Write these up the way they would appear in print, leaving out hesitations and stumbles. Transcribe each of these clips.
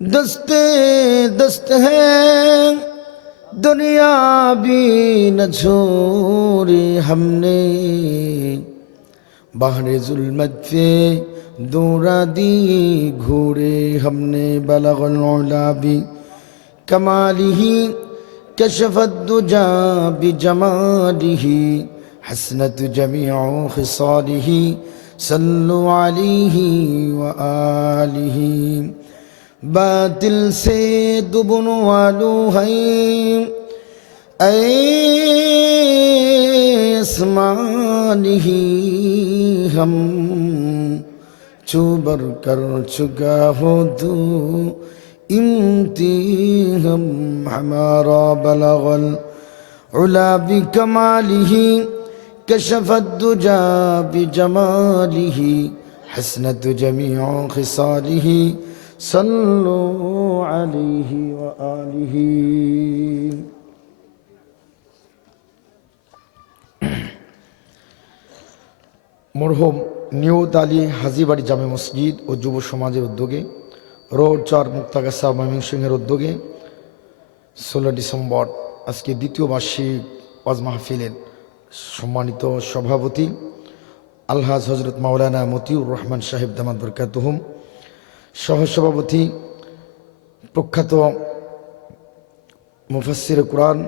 दस्ते दस्त है दुनिया भी न छोड़ी हमने, बाहरे जुल्मत पे दूरा दी घूरे हमने। बलगल उला भी कमालिही कशफत दुजा बिजमालिही, हसनत जमीउ खिसालिही सल्लु अलैहि व आलिही। बातिल से दुबन वालू है ऐस्मानिही, हम चूबर कर चुका हो तू इम्ती हम हमारा। बलगल उला बि कमालिही कशफत दुजा बिजमालिही, हसनत जमीउ खिसालिही सल्लु अलैहि व आलिही। মরহুম নিয়ত আলী হাজীবাড়ি জামে মসজিদ ও যুব সমাজের উদ্যোগে রোড ৪ মুক্তাগাছা ময়মনসিংহের উদ্যোগে ১৬ ডিসেম্বর আজকে দ্বিতীয় বার্ষিক ওয়াজ মাহফিলের সম্মানিত সভাপতি আলহাজ হজরত মাওলানা মতিউর রহমান সাহেব দামাত বরকাতুহুম, সহসভাপতি প্রখ্যাত মুফাসসির কুরআন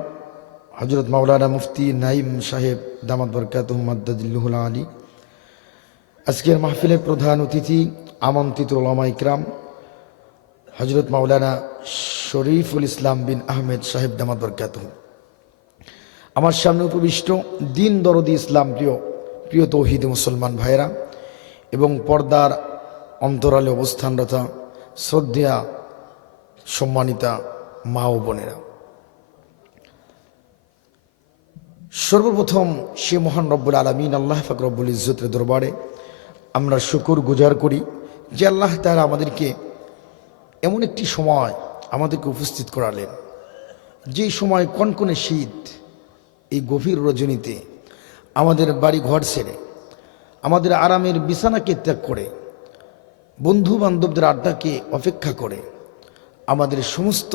হজরত মাওলানা মুফতি নাইম সাহেব দামাত বরকাতুহুম মাদ্দাদিল্লাহুল আলী, আজকের মাহফিলের প্রধান অতিথি আমন্ত্রিত উলামা ইকরাম হজরত মাওলানা শরীফুল ইসলাম বিন আহমেদ সাহেব দামাত বরকাতুহুম, আমার সামনে উপবিষ্ট দিন দরদি ইসলাম প্রিয় তৌহিদি মুসলমান ভাইরা এবং পর্দার অন্তরালে অবস্থানরত শ্রদ্ধেয়া সম্মানিতা মা ও বোনেরা, সর্বপ্রথম সে মহান রব্বুল আলামিন আল্লাহ পাক রব্বুল ইজ্জতের দরবারে আমরা শুকর গুজার করি যে আল্লাহ তাআলা আমাদেরকে এমন একটি সময় আমাদেরকে উপস্থিত করালেন, যে সময় কনকনে শীত, এই গভীর রজনীতে আমাদের বাড়ি ঘর ছেড়ে আমাদের আরামের বিছানাকে ত্যাগ করে বন্ধু বান্ধবদের আড্ডাকে অপেক্ষা করে আমাদের সমস্ত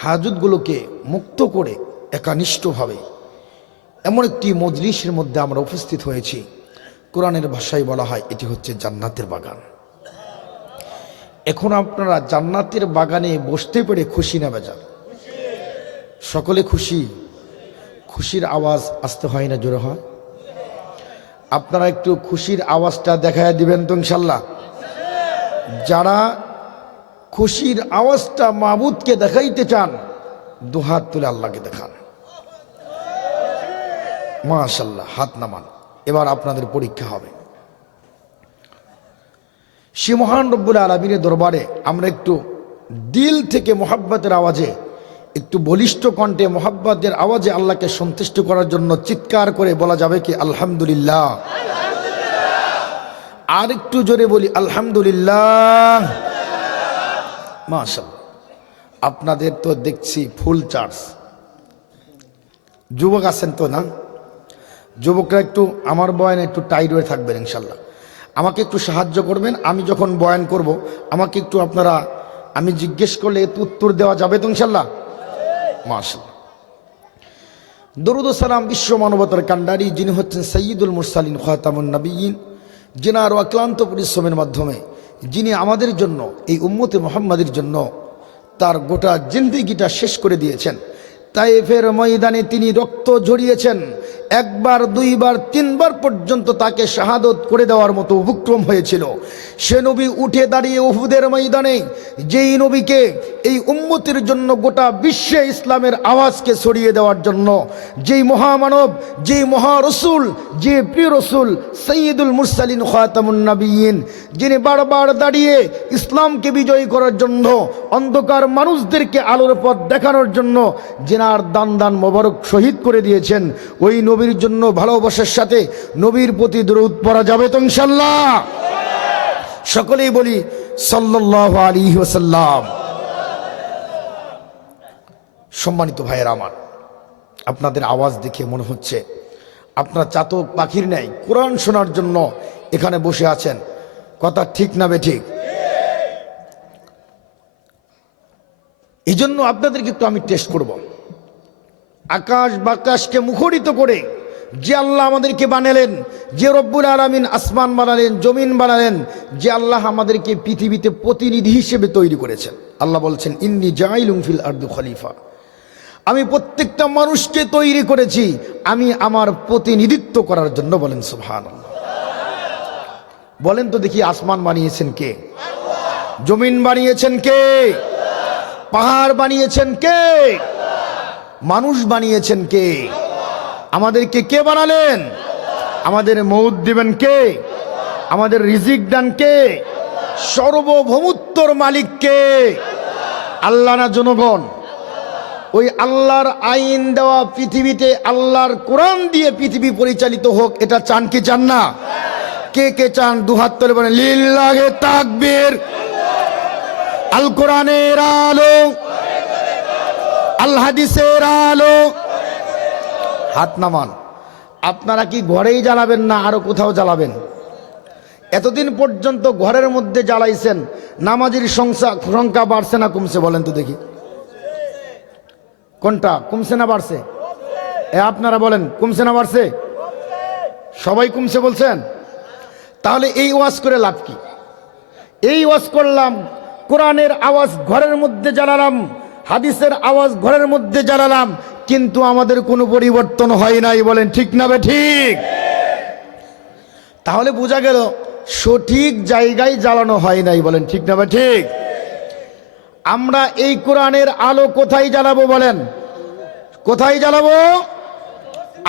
হাজতগুলোকে মুক্ত করে একানিষ্ঠভাবে এমন একটি মজলিসের মধ্যে আমরা উপস্থিত হয়েছি। কোরআনের ভাষায় বলা হয় এটি হচ্ছে জান্নাতের বাগান। এখন আপনারা জান্নাতের বাগানে বসতে পেরে খুশি না বেজার? সকলে খুশি? খুশির আওয়াজ আসতে হয় না জোরে হয়? আপনারা একটু খুশির আওয়াজটা দেখায় দিবেন তো ইনশাল্লাহ? যারা খুশির আওয়াজটা মাবুদকে দেখাইতে চান দুহাত তুলে আল্লাহকে দেখান। মাশাআল্লাহ, হাত নামান। এবার আপনাদের পরীক্ষা হবে। সে মহান রব্বুল আলামিনের দরবারে আমরা একটু দিল থেকে মোহাব্বতের আওয়াজে, একটু বলিষ্ঠ কণ্ঠে মোহাব্বতের আওয়াজে আল্লাহকে সন্তুষ্ট করার জন্য চিৎকার করে বলা যাবে কি আলহামদুলিল্লাহ? আর একটু জোরে বলি আলহামদুলিল্লাহ। মাশাআল্লাহ, আপনাদের তো দেখছি ফুল চার্জ। যুবক আছেন তো না? যুবকরা একটু আমার বয়ানে একটু টাইট হয়ে থাকবেন ইনশাল্লাহ। আমাকে একটু সাহায্য করবেন। আমি যখন বয়ান করব আমাকে একটু আপনারা, আমি জিজ্ঞেস করলে একটু উত্তর দেওয়া যাবে তো ইনশাল্লাহ? মাশাআল্লাহ। দরুদ ও সালাম বিশ্ব মানবতার কান্ডারি, যিনি হচ্ছেন সাইয়্যিদুল মুরসালিন খাতামুন নবিয়্যিন, যিনার অক্লান্ত পরিশ্রমের মাধ্যমে যিনি আমাদের জন্য, এই উম্মতে মুহাম্মাদের জন্য তার গোটা জিন্দেগিটা শেষ করে দিয়েছেন। তায়েফের ময়দানে তিনি রক্ত ঝরিয়েছেন। একবার, দুইবার, তিনবার পর্যন্ত তাকে শাহাদত করে দেওয়ার মতো উপক্রম হয়েছিল। সে নবী উঠে দাঁড়িয়ে উহুদের ময়দানে, যেই নবীকে এই উম্মতের জন্য গোটা বিশ্বে ইসলামের আওয়াজকে ছড়িয়ে দেওয়ার জন্য, যেই মহামানব, যেই মহারসুল, যে প্রিয় রসুল সাইয়্যিদুল মুরসালিন খাতামুন নবিয়্যিন, যিনি বারবার দাঁড়িয়ে ইসলামকে বিজয়ী করার জন্য, অন্ধকার মানুষদেরকে আলোর পথ দেখানোর জন্য জিনার দান দান মোবারক শহীদ করে দিয়েছেন, ওই নবীর জন্য ভালোবাসার সাথে নবীর প্রতি দরুদ পড়া যাবে তো ইনশাআল্লাহ? সকলেই বলি সাল্লাল্লাহু আলাইহি ওয়াসাল্লাম। সম্মানিত ভাইয়েরা আমার, আপনাদের আওয়াজ দেখে মনে হচ্ছে আপনারা চাতক পাখির ন্যায় কোরআন শোনার জন্য এখানে বসে আছেন। কথা ঠিক না বেঠিক? এই জন্য আপনাদেরকে একটু আমি টেস্ট করব। আকাশ বাতাসকে মুখরিত করে যে আল্লাহ আমাদেরকে বানালেন, যে রব্বুল আলামিন আসমান বানালেন, জমিন বানালেন, যে আল্লাহ আমাদেরকে পৃথিবীতে প্রতিনিধি হিসেবে তৈরি করেছেন। আল্লাহ বলছেন ইন্নী জাইলুম ফিল আরদি খলিফা, আমি প্রত্যেকটা মানুষকে তৈরি করেছি আমি আমার প্রতিনিধিত্ব করার জন্য। বলেন সুবহানাল্লাহ। বলেন তো দেখি, আসমান বানিয়েছেন কে? জমিন বানিয়েছেন কে? পাহাড় বানিয়েছেন কে? মানুষ বানিয়েছেন কে? আমাদেরকে কে বানালেন? আমাদের মউত দিবেন কে? আমাদের রিজিক দান কে? সর্বভৌমত্বর মালিক কে? আল্লাহ না জনগণ? ওই আল্লাহর আইন দেওয়া পৃথিবীতে আল্লাহর কোরআন দিয়ে পৃথিবী পরিচালিত হোক, এটা চান কি চান না? কে কে চান? দুহাত তুলে বলেন লিল্লাহে তাকবীর। আল কোরআনের আলো, আল হাদিসের আলো। হাত নামান। আপনারা কি ঘরেই জ্বালাবেন না আরো কোথাও জ্বালাবেন? এতদিন পর্যন্ত ঘরের মধ্যে জ্বালাইছেন, নামাজির সংখ্যা বাড়ছে না কমছে? বলেন তো দেখি, কোনটা কমছে না বাড়ছে? আপনারা বলেন, কমছে না বাড়ছে? সবাই কমছে বলছেন। তাহলে এই ওয়াজ করে লাভ কি? এই ওয়াজ করলাম, কোরআনের আওয়াজ ঘরের মধ্যে জ্বালালাম, হাদিসের আওয়াজ ঘরের মধ্যে জ্বালালাম, কিন্তু আমাদের কোনো পরিবর্তন হয় নাই। বলেন ঠিক না বে ঠিক? তাহলে বোঝা গেল সঠিক জায়গায় জ্বালানো হয় নাই। বলেন ঠিক না বে ঠিক? আমরা এই কোরআনের আলো কোথায় জ্বালাবো? বলেন কোথায় জ্বালাবো?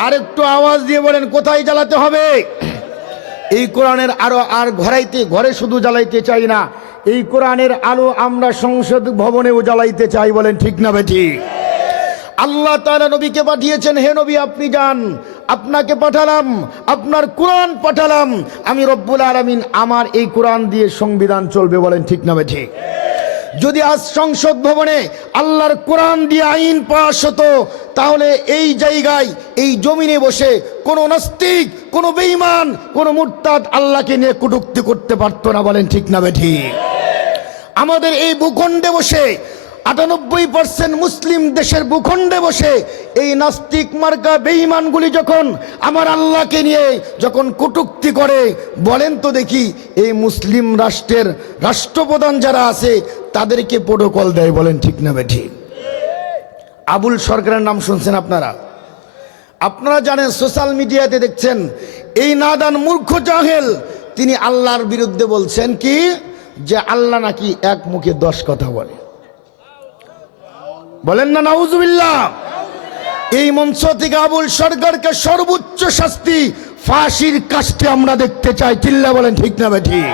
আর একটু আওয়াজ দিয়ে বলেন কোথায় জ্বালাতে হবে? এই কোরআনের আলো আর ঘরে শুধু জ্বালাইতে চাই না, এই কোরআনের আলো আমরা সংসদ ভবনেও জ্বালাইতে চাই। বলেন ঠিক না বে ঠিক? আল্লাহ তাআলা নবীকে পাঠিয়েছেন, হে নবী আপনি যান, আপনাকে পাঠালাম, আপনার কোরআন পাঠালাম, আমি রব্বুল আলামিন আমার এই কোরআন দিয়ে সংবিধান চলবে। বলেন ঠিক না বে ঠিক? যদি আজ সংসদ ভবনে আল্লাহর কোরআন দিয়ে আইন পাস হতো, তাহলে এই জায়গায় এই জমিনে বসে কোন নাস্তিক, কোন বেঈমান, কোন মুরতাদ আল্লাহকে নিয়ে কটূক্তি করতে পারতো না। বলেন ঠিক না বে ঠিক? আমাদের এই ভূখণ্ডে বসে 98% মুসলিম দেশের ভূখণ্ডে বসে এই নাস্তিক মার্কা বেঈমানগুলি যখন আমার আল্লাহকে নিয়ে যখন কটূক্তি করে, বলেন তো দেখি এই মুসলিম রাষ্ট্রের রাষ্ট্রপ্রধান যারা আছে তাদেরকে প্রোটোকল দেয়। বলেন ঠিক না বে ঠিক? আবুল সরকারের নাম শুনছেন আপনারা? আপনারা জানেন, সোশ্যাল মিডিয়াতে দেখছেন, এই নাদান মূর্খ জাহেল তিনি আল্লাহর বিরুদ্ধে বলছেন কি, যে আল্লাহ নাকি এক মুখে 10 কথা বলে। বলেন না নাউজুবিল্লাহ? এই মঞ্চ থেকে আবুল সরকারকে সর্বোচ্চ শাস্তি ফাঁসির কাস্টে আমরা দেখতে চাই। চিল্লা বলেন ঠিক না বে ঠিক?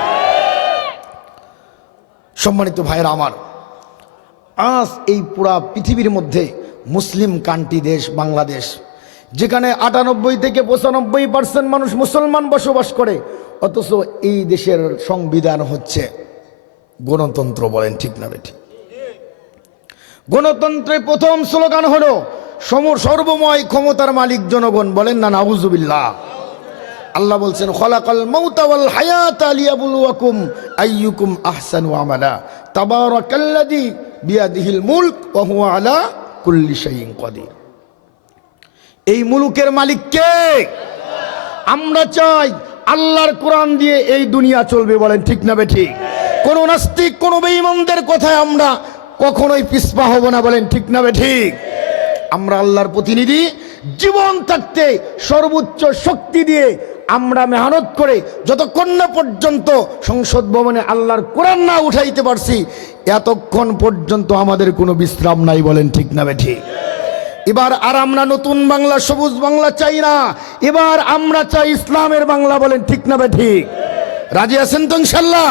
সম্মানিত ভাইরা আমার, আজ এই পুরা পৃথিবীর মধ্যে মুসলিম কান্ট্রি দেশ বাংলাদেশ, যেখানে 98 থেকে 95% মানুষ মুসলমান বসবাস করে, অথচ এই দেশের সংবিধান হচ্ছে গণতন্ত্র। বলেন ঠিক না বে ঠিক? গণতন্ত্রের প্রথম স্লোগান হলো সর্বময় ক্ষমতার মালিক জনগণ। বলেন না নাউজুবিল্লাহ? আল্লাহ বলছেন খলাকাল মাউতা ওয়াল হায়াতা লিয়াবলুয়াকুম আইয়ুকুম আহসানু আমালা তাবারাকাল্লাযী বিয়াদিহিল মুলক ওয়া হুয়া আলা কুল্লি শাইইন কাদির। এই মুলুকের মালিক কে? আমরা চাই আল্লাহর কোরআন দিয়ে এই দুনিয়া চলবে। বলেন ঠিক না বে ঠিক? কোন নাস্তিক, কোন বেঈমানদের কথায় আমরা কখনোই পিছপা হব না। বলেন ঠিক না বে ঠিক? আমরা আল্লাহর প্রতিনিধি, জীবন থাকতে সর্বোচ্চ শক্তি দিয়ে আমরা মেহনত করে যতক্ষণ না পর্যন্ত সংসদ ভবনে আল্লাহর কোরআন না উঠাইতে পারছি, এতক্ষণ পর্যন্ত আমাদের কোনো বিশ্রাম নাই। বলেন ঠিক না বে ঠিক? এবার আর আমরা নতুন বাংলা, সবুজ বাংলা চাই না, এবার আমরা চাই ইসলামের বাংলা। বলেন ঠিক না বে ঠিক? রাজি আছেন তো ইনশাআল্লাহ?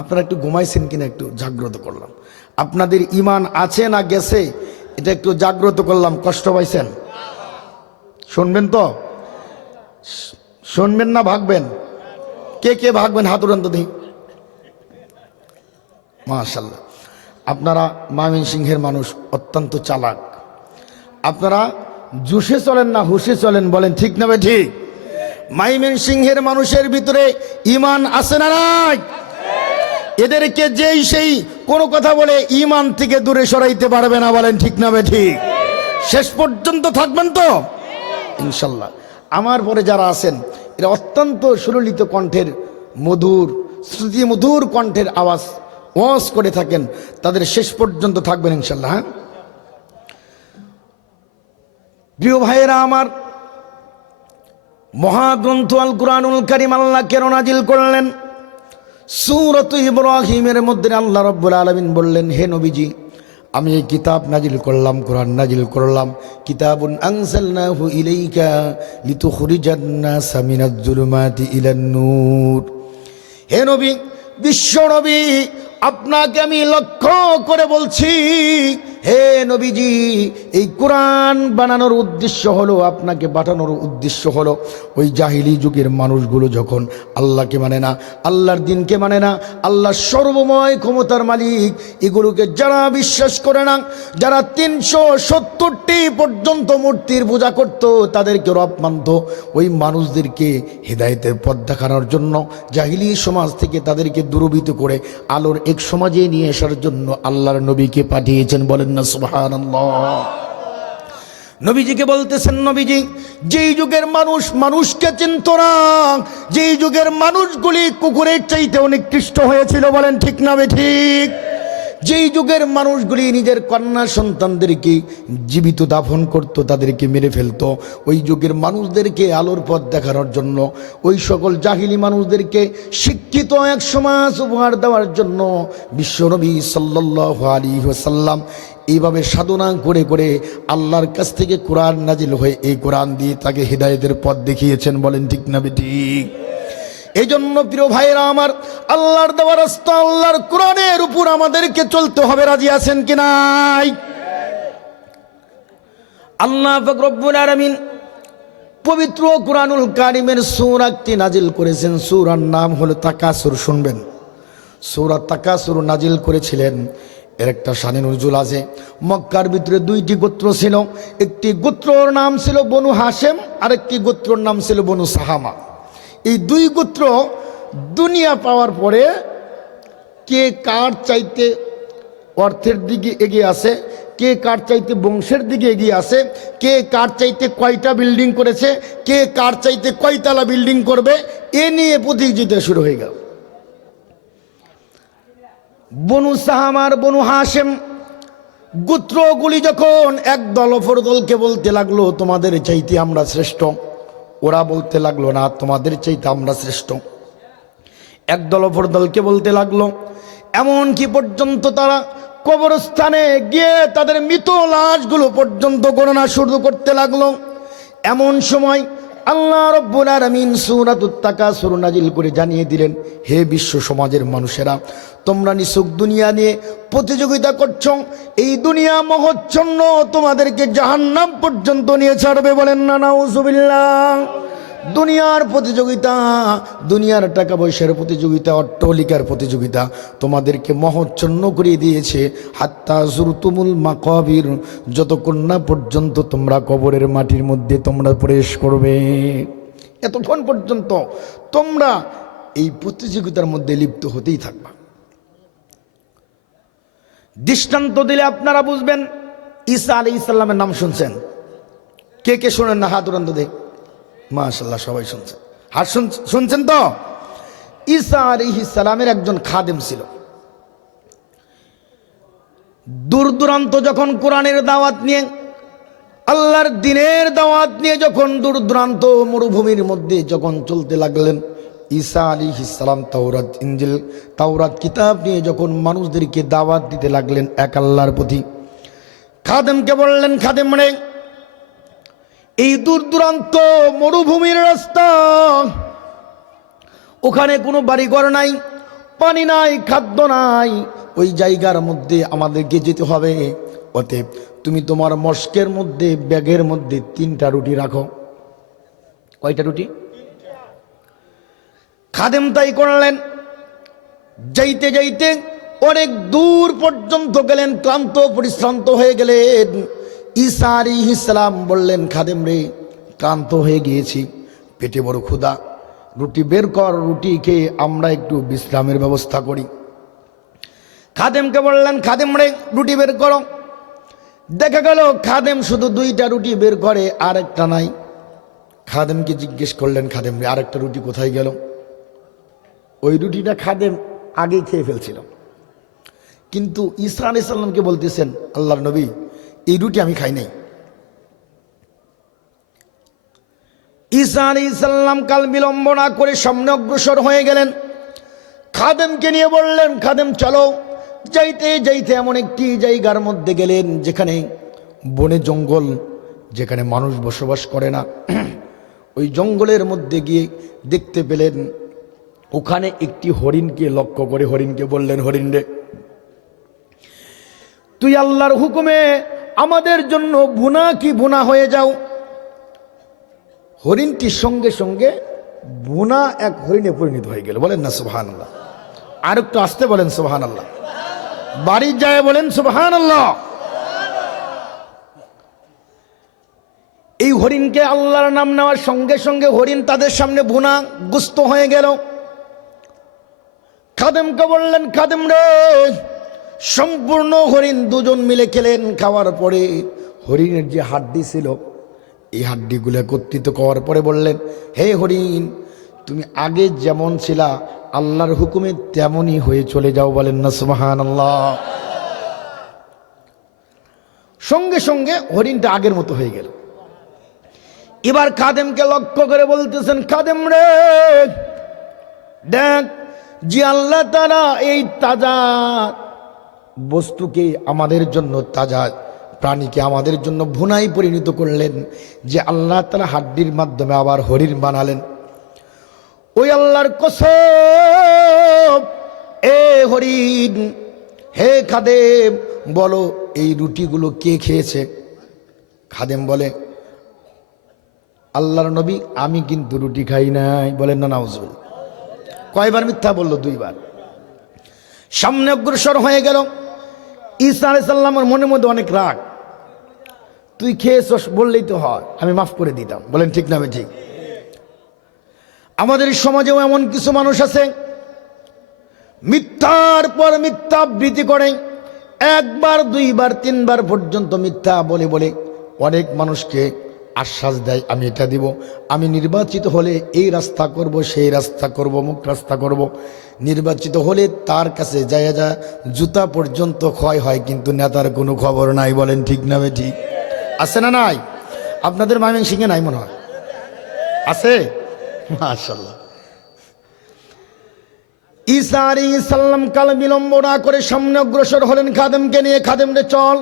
আপনারা একটু ঘুমাইছেন কিনা একটু জাগ্রত করলাম। আপনাদের ঈমান আছে না গেছে এটা একটু জাগ্রত করলাম। কষ্ট পাইছেন? শুনবেন তো? শুনবেন না ভাগবেন? কে কে ভাগবেন হাত উঠান তো দেখি। মাশাআল্লাহ, আপনারা ময়মনসিংহের মানুষ, অত্যন্ত চালাক। আপনারা জুসে চলেন না হুশে চলেন? বলেন ঠিক না বে ঠিক? ময়মনসিংহের মানুষের ভিতরে ঈমান আছে না নাই? এদেরকে যেই সেই কোনো কথা বলে ঈমান থেকে দূরে সরাইতে পারবে না, বলেন ঠিক না ঠিক? শেষ পর্যন্ত থাকবেন তো ইনশাল্লাহ। আমার পরে যারা আছেন এরা অত্যন্ত সুললিত কণ্ঠের মধুর শ্রুতি মধুর কণ্ঠের আওয়াজ ওয়াজ করে থাকেন, তাদের শেষ পর্যন্ত থাকবেন ইনশাল্লাহ। হ্যাঁ প্রিয় ভাইয়েরা আমার, মহাগ্রন্থ আল কুরআনুল কারীম আল্লাহ কেন নাজিল করলেন? সূরাত ইব্রাহিমের মধ্যে আল্লাহ রাব্বুল আলামিন বললেন, হে নবীজি, আমি এই কিতাব নাজিল করলাম, কোরআন নাজিল করলাম, কিতাবুন আনজালনাহু ইলাইকা লিতুখরিজান নাসা মিনাজ যুলুমাতি ইলান নূর। হে নবী, বিশ্ব নবী, আপনাকে আমি লক্ষ্য করে বলছি, হে নবীজি, এই কোরআন বানানোর উদ্দেশ্য হলো, আপনাকে পাঠানোর উদ্দেশ্য হলো, ওই জাহিলি যুগের মানুষগুলো যখন আল্লাহকে মানে না, আল্লাহর দিনকে মানে না, আল্লাহর সর্বময় ক্ষমতার মালিক এগুলোকে যারা বিশ্বাস করে না, যারা 370টি পর্যন্ত মূর্তির পূজা করত, তাদেরকে রব মানত, ওই মানুষদেরকে হেদায়েতের পথ দেখানোর জন্য জাহিলি সমাজ থেকে তাদেরকে দূরীভূত করে আলোর এক সমাজে নিয়ে আসার জন্য আল্লাহর নবীকে পাঠিয়েছেন। বলেন না সুবহানাল্লাহ। নবীজিকে বলতেছেন, নবীজি, যেই যুগের মানুষ মানুষকে চিনত না, যেই যুগের মানুষগুলি কুকুরের চাইতে নিকৃষ্ট হয়েছিল, বলেন ঠিক না ঠিক? যেই যুগের মানুষগুলি নিজের কন্যা সন্তানদেরকে জীবিত দাফন করত, তাদেরকে মেরে ফেলতো, ওই যুগের মানুষদেরকে আলোর পথ দেখানোর জন্য, ওই সকল জাহিলি মানুষদেরকে শিক্ষিত এক সমাজ উপহার দেওয়ার জন্য বিশ্বনবী সাল্লাল্লাহু আলাইহি ওয়াসাল্লাম এইভাবে সাধনা করে করে আল্লাহর কাছ থেকে কোরআন নাজিল হয়ে এই কোরআন দিয়ে তাকে হিদায়াতের পথ দেখিয়েছেন। বলেন ঠিক না ঠিক? এই জন্য প্রিয় ভাইয়েরা আমার, আল্লাহর দেওয়া রাস্তা আল্লাহর কোরআনের উপর আমাদেরকে চলতে হবে। রাজি আছেন কি নাই? আল্লাহ পাক রব্বুল আলামিন পবিত্র কোরআনুল কারীমের সূরাটি নাজিল করেছেন। সূরার নাম হলো তাকাসুর। শুনবেন, সূরা তাকাসুর নাজিল করেছিলেন। এর একটা শানে নুজুল আছে। মক্কার ভিতরে 2টি গোত্র ছিল। একটি গোত্রর নাম ছিল বনু হাশেম, আর একটি গোত্রর নাম ছিল বনু সাহামা। এই 2 গোত্র দুনিয়া পাওয়ার পরে কে কার চাইতে অর্থের দিকে এগিয়ে আছে, কে কার চাইতে বংশের দিকে এগিয়ে আছে, কে কার চাইতে কয়টা বিল্ডিং করেছে, কে কার চাইতে কয়তলা বিল্ডিং করবে, এ নিয়ে প্রতিযোগিতা শুরু হয়ে গেল। বনু সাহামার বনু হাশেম গোত্রগুলি যখন এক দল অপর দলকে বলতে লাগলো, তোমাদের চাইতে আমরা শ্রেষ্ঠ, ওরা বলতে লাগলো, না, তোমাদের চাইতে আমরা শ্রেষ্ঠ। একদল অপর দলকে বলতে লাগলো, এমনকি পর্যন্ত তারা কবরস্থানে গিয়ে তাদের মৃত লাশগুলো পর্যন্ত গণনা শুরু করতে লাগলো। এমন সময় আল্লাহ রাব্বুল আলামিন সূরাতুত তাকাসুর নাজিল করে জানিয়ে দিলেন, হে বিশ্ব সমাজের মানুষেরা, তোমরা নিছক দুনিয়া নিয়ে প্রতিযোগিতা করছো, এই দুনিয়া মহচ্ছন্ন তোমাদেরকে জাহান্নাম পর্যন্ত নিয়ে ছাড়বে। বলেন না নাউজুবিল্লাহ। দুনিয়ার প্রতিযোগিতা, দুনিয়ার টাকা পয়সার প্রতিযোগিতা, অট্টালিকার প্রতিযোগিতা তোমাদেরকে মহচ্ছন্ন করে দিয়েছে। হাত্তা জুরতুমুল মাকাবির, যতক্ষণ না পর্যন্ত তোমরা কবরের মাটির মধ্যে তোমরা প্রবেশ করবে, এতক্ষণ পর্যন্ত তোমরা এই প্রতিযোগিতার মধ্যে লিপ্ত হতেই থাকবা। দৃষ্টান্ত দিলে আপনারা বুঝবেন। ঈসা আলাইহিস সালামের নাম শুনছেন? কে কে শোনেন না? হাত উড়ান তো দেখ। মাশাআল্লাহ, সবাই শুনছেন। হাত শুনছেন তো? ঈসা আলাইহিস সালামের একজন খাদেম ছিল। দূর দূরান্ত যখন কোরআনের দাওয়াত নিয়ে, আল্লাহর দ্বীনের দাওয়াত নিয়ে যখন দূর দূরান্ত মরুভূমির মধ্যে যখন চলতে লাগলেন, ঈসা আলাইহিস সালাম তাওরাত, ইনজিল, তাওরাত কিতাব নিয়ে যখন মানুষদেরকে দাওয়াত দিতে লাগলেন এক আল্লাহর প্রতি, খাদেমকে বললেন, খাদেম মানে এই দূর দূরান্ত মরুভূমির রাস্তা, ওখানে কোনো বাড়িঘর নাই, পানি নাই, খাদ্য নাই, ওই জায়গার মধ্যে আমাদেরকে যেতে হবে। অতএব তুমি তোমার মস্কের মধ্যে, ব্যাগের মধ্যে 3টা রুটি রাখো। কয়টা রুটি? খাদেম তাই করলেন। যাইতে যাইতে অনেক দূর পর্যন্ত গেলেন, ক্লান্ত পরিশ্রান্ত হয়ে গেলেন। ঈসা আলাইহিস সালাম বললেন, খাদেম রে, ক্লান্ত হয়ে গিয়েছি, পেটে বড় ক্ষুধা, রুটি বের কর, রুটি খেয়ে আমরা একটু বিশ্রামের ব্যবস্থা করি। খাদেমকে বললেন, খাদেম রে রুটি বের করো। দেখা গেল খাদেম শুধু 2টা রুটি বের করে, আর একটা নাই। খাদেমকে জিজ্ঞেস করলেন, খাদেম রে আরেকটা রুটি কোথায় গেল? ওই রুটিটা খাদেম আগেই খেয়ে ফেলছিল, কিন্তু ঈসা আলাইহিস সালামকে বলতেছেন, আল্লাহর নবী এই রুটি আমি খাই নাই। ঈসা আলাইহিস সালাম কাল বিলম্ব না করে সামনে অগ্রসর হয়ে গেলেন। খাদেমকে নিয়ে বললেন, খাদেম চলো। যাইতে যাইতে এমন একটি জায়গার মধ্যে গেলেন যেখানে বনে জঙ্গল, যেখানে মানুষ বসবাস করে না। ওই জঙ্গলের মধ্যে গিয়ে দেখতে পেলেন ওখানে একটি হরিণকে লক্ষ্য করে হরিণকে বললেন, হরিণ রে তুই আল্লাহর হুকুমে আমাদের জন্য ভুনা কি ভুনা হয়ে যাও। হরিণটির সঙ্গে সঙ্গে ভুনা এক হরিণে পরিণত হয়ে গেল। বলেন না সুবহানাল্লাহ। আর একটু আসতে বলেন সুবহানাল্লাহ। বাড়ি যায় বলেন সুবহানাল্লাহ। এই হরিণকে আল্লাহর নাম নেওয়ার সঙ্গে সঙ্গে হরিণ তাদের সামনে ভুনা গুস্ত হয়ে গেল। খাদেমকে বললেন, খাদেম রে সম্পূর্ণ হরিণ দুজন মিলে খেলেন। খাওয়ার পরে হরিণের যে হাড্ডি ছিল এই হাড্ডিগুলো একত্রিত করার পরে বললেন, হে হরিণ তুমি আগে যেমন ছিলা আল্লাহর হুকুমে তেমনই হয়ে চলে যাও। বলেন না সুবহানাল্লাহ। সঙ্গে সঙ্গে হরিণটা আগের মতো হয়ে গেল। এবার খাদেমকে লক্ষ্য করে বলতেছেন, খাদেম রে দেখ যে আল্লাহ তাআলা এই তাজা বস্তুকে আমাদের জন্য, তাজা প্রাণীকে আমাদের জন্য ভুনাই পরিণত করলেন, যে আল্লাহ তাআলা হাড্ডির মাধ্যমে আবার হরিণ বানালেন, ওই আল্লাহর কসম এ হরিণ, হে খাদেম বলো এই রুটিগুলো কে খেয়েছে? খাদেম বলে, আল্লাহর নবী আমি কিন্তু রুটি খাই নাই। বলেন না নাউজুবিল্লাহ। কয়বার মিথ্যা বললো? 2বার। সামনে অগ্রসর হয়ে গেল। ঈসা আলাইহিস সালামের মনের মধ্যে অনেক রাগ। তুই খেয়েছস বললেই তো হয়, আমি মাফ করে দিতাম। বলেন ঠিক না? ঠিক। আমাদের সমাজেও এমন কিছু মানুষ আছে মিথ্যার পর মিথ্যা আবৃত্তি করে, 1বার 2বার 3বার পর্যন্ত মিথ্যা বলে বলে অনেক মানুষকে আশ্বাস দেয়, আমি এটা দিব, আমি নির্বাচিত হলে এই রাস্তা করব, সেই রাস্তা করব, মুখ রাস্তা করব। নির্বাচিত হলে তার কাছে যায় যা জুতা পর্যন্ত ক্ষয় হয়, কিন্তু নেতার কোনো খবর নাই। বলেন ঠিক না? ঠিক আছে না? নাই? আপনাদের ময়মনসিংহে নাই মনে হয়? আছে? মাশাআল্লাহ। ঈসা আলাইহিস সালাম কাল বিলম্ব না করে সামনে অগ্রসর হলেন খাদেমকে নিয়ে। খাদেম রে চল,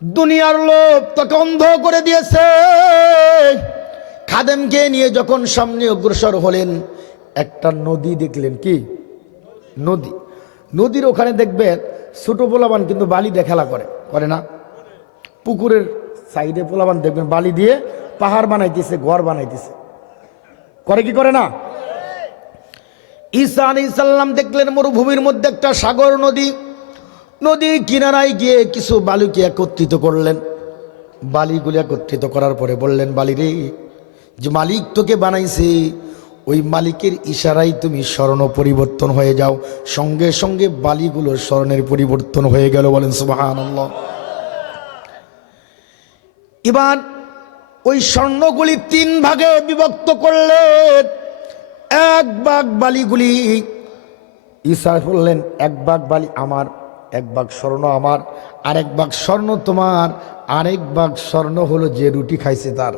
দুনিয়ার লোভ তোকে অন্ধ করে দিয়েছে। খাদেমকে নিয়ে যখন সামনে অগ্রসর হলেন একটা নদী দেখলেন। কি নদী? নদীর ওখানে দেখবেন ছোট পোলাবান কিন্তু বালি দিয়ে খেলা করে, করে না? পুকুরের সাইডে পোলাবান দেখবেন বালি দিয়ে পাহাড় বানাইতেছে, ঘর বানাইতেছে, করে কি করে না? ঈসা আলাইহিস সালাম দেখলেন মরুভূমির মধ্যে একটা সাগর নদী। নদী কিনারায় গিয়ে কিছু বালুকে একত্রিত করলেন। বালিগুলি একত্রিত করার পরে বললেন, বালি রে যে মালিক তোকে বানাইছে ওই মালিকের ইশারায় তুমি স্বর্ণ পরিবর্তন হয়ে যাও। সঙ্গে সঙ্গে বালিগুলোর স্বর্ণের পরিবর্তন হয়ে গেল। বলেন সুবহানাল্লাহ। এবার ওই স্বর্ণগুলি 3 ভাগে বিভক্ত করলেন। 1 ভাগ বালিগুলি ঈসা বললেন, 1 ভাগ বালি আমার, 1 ভাগ স্বর্ণ আমার, আর 1 ভাগ স্বর্ণ তোমার, আর 1 ভাগ স্বর্ণ হলো যে রুটি খাইছে তার।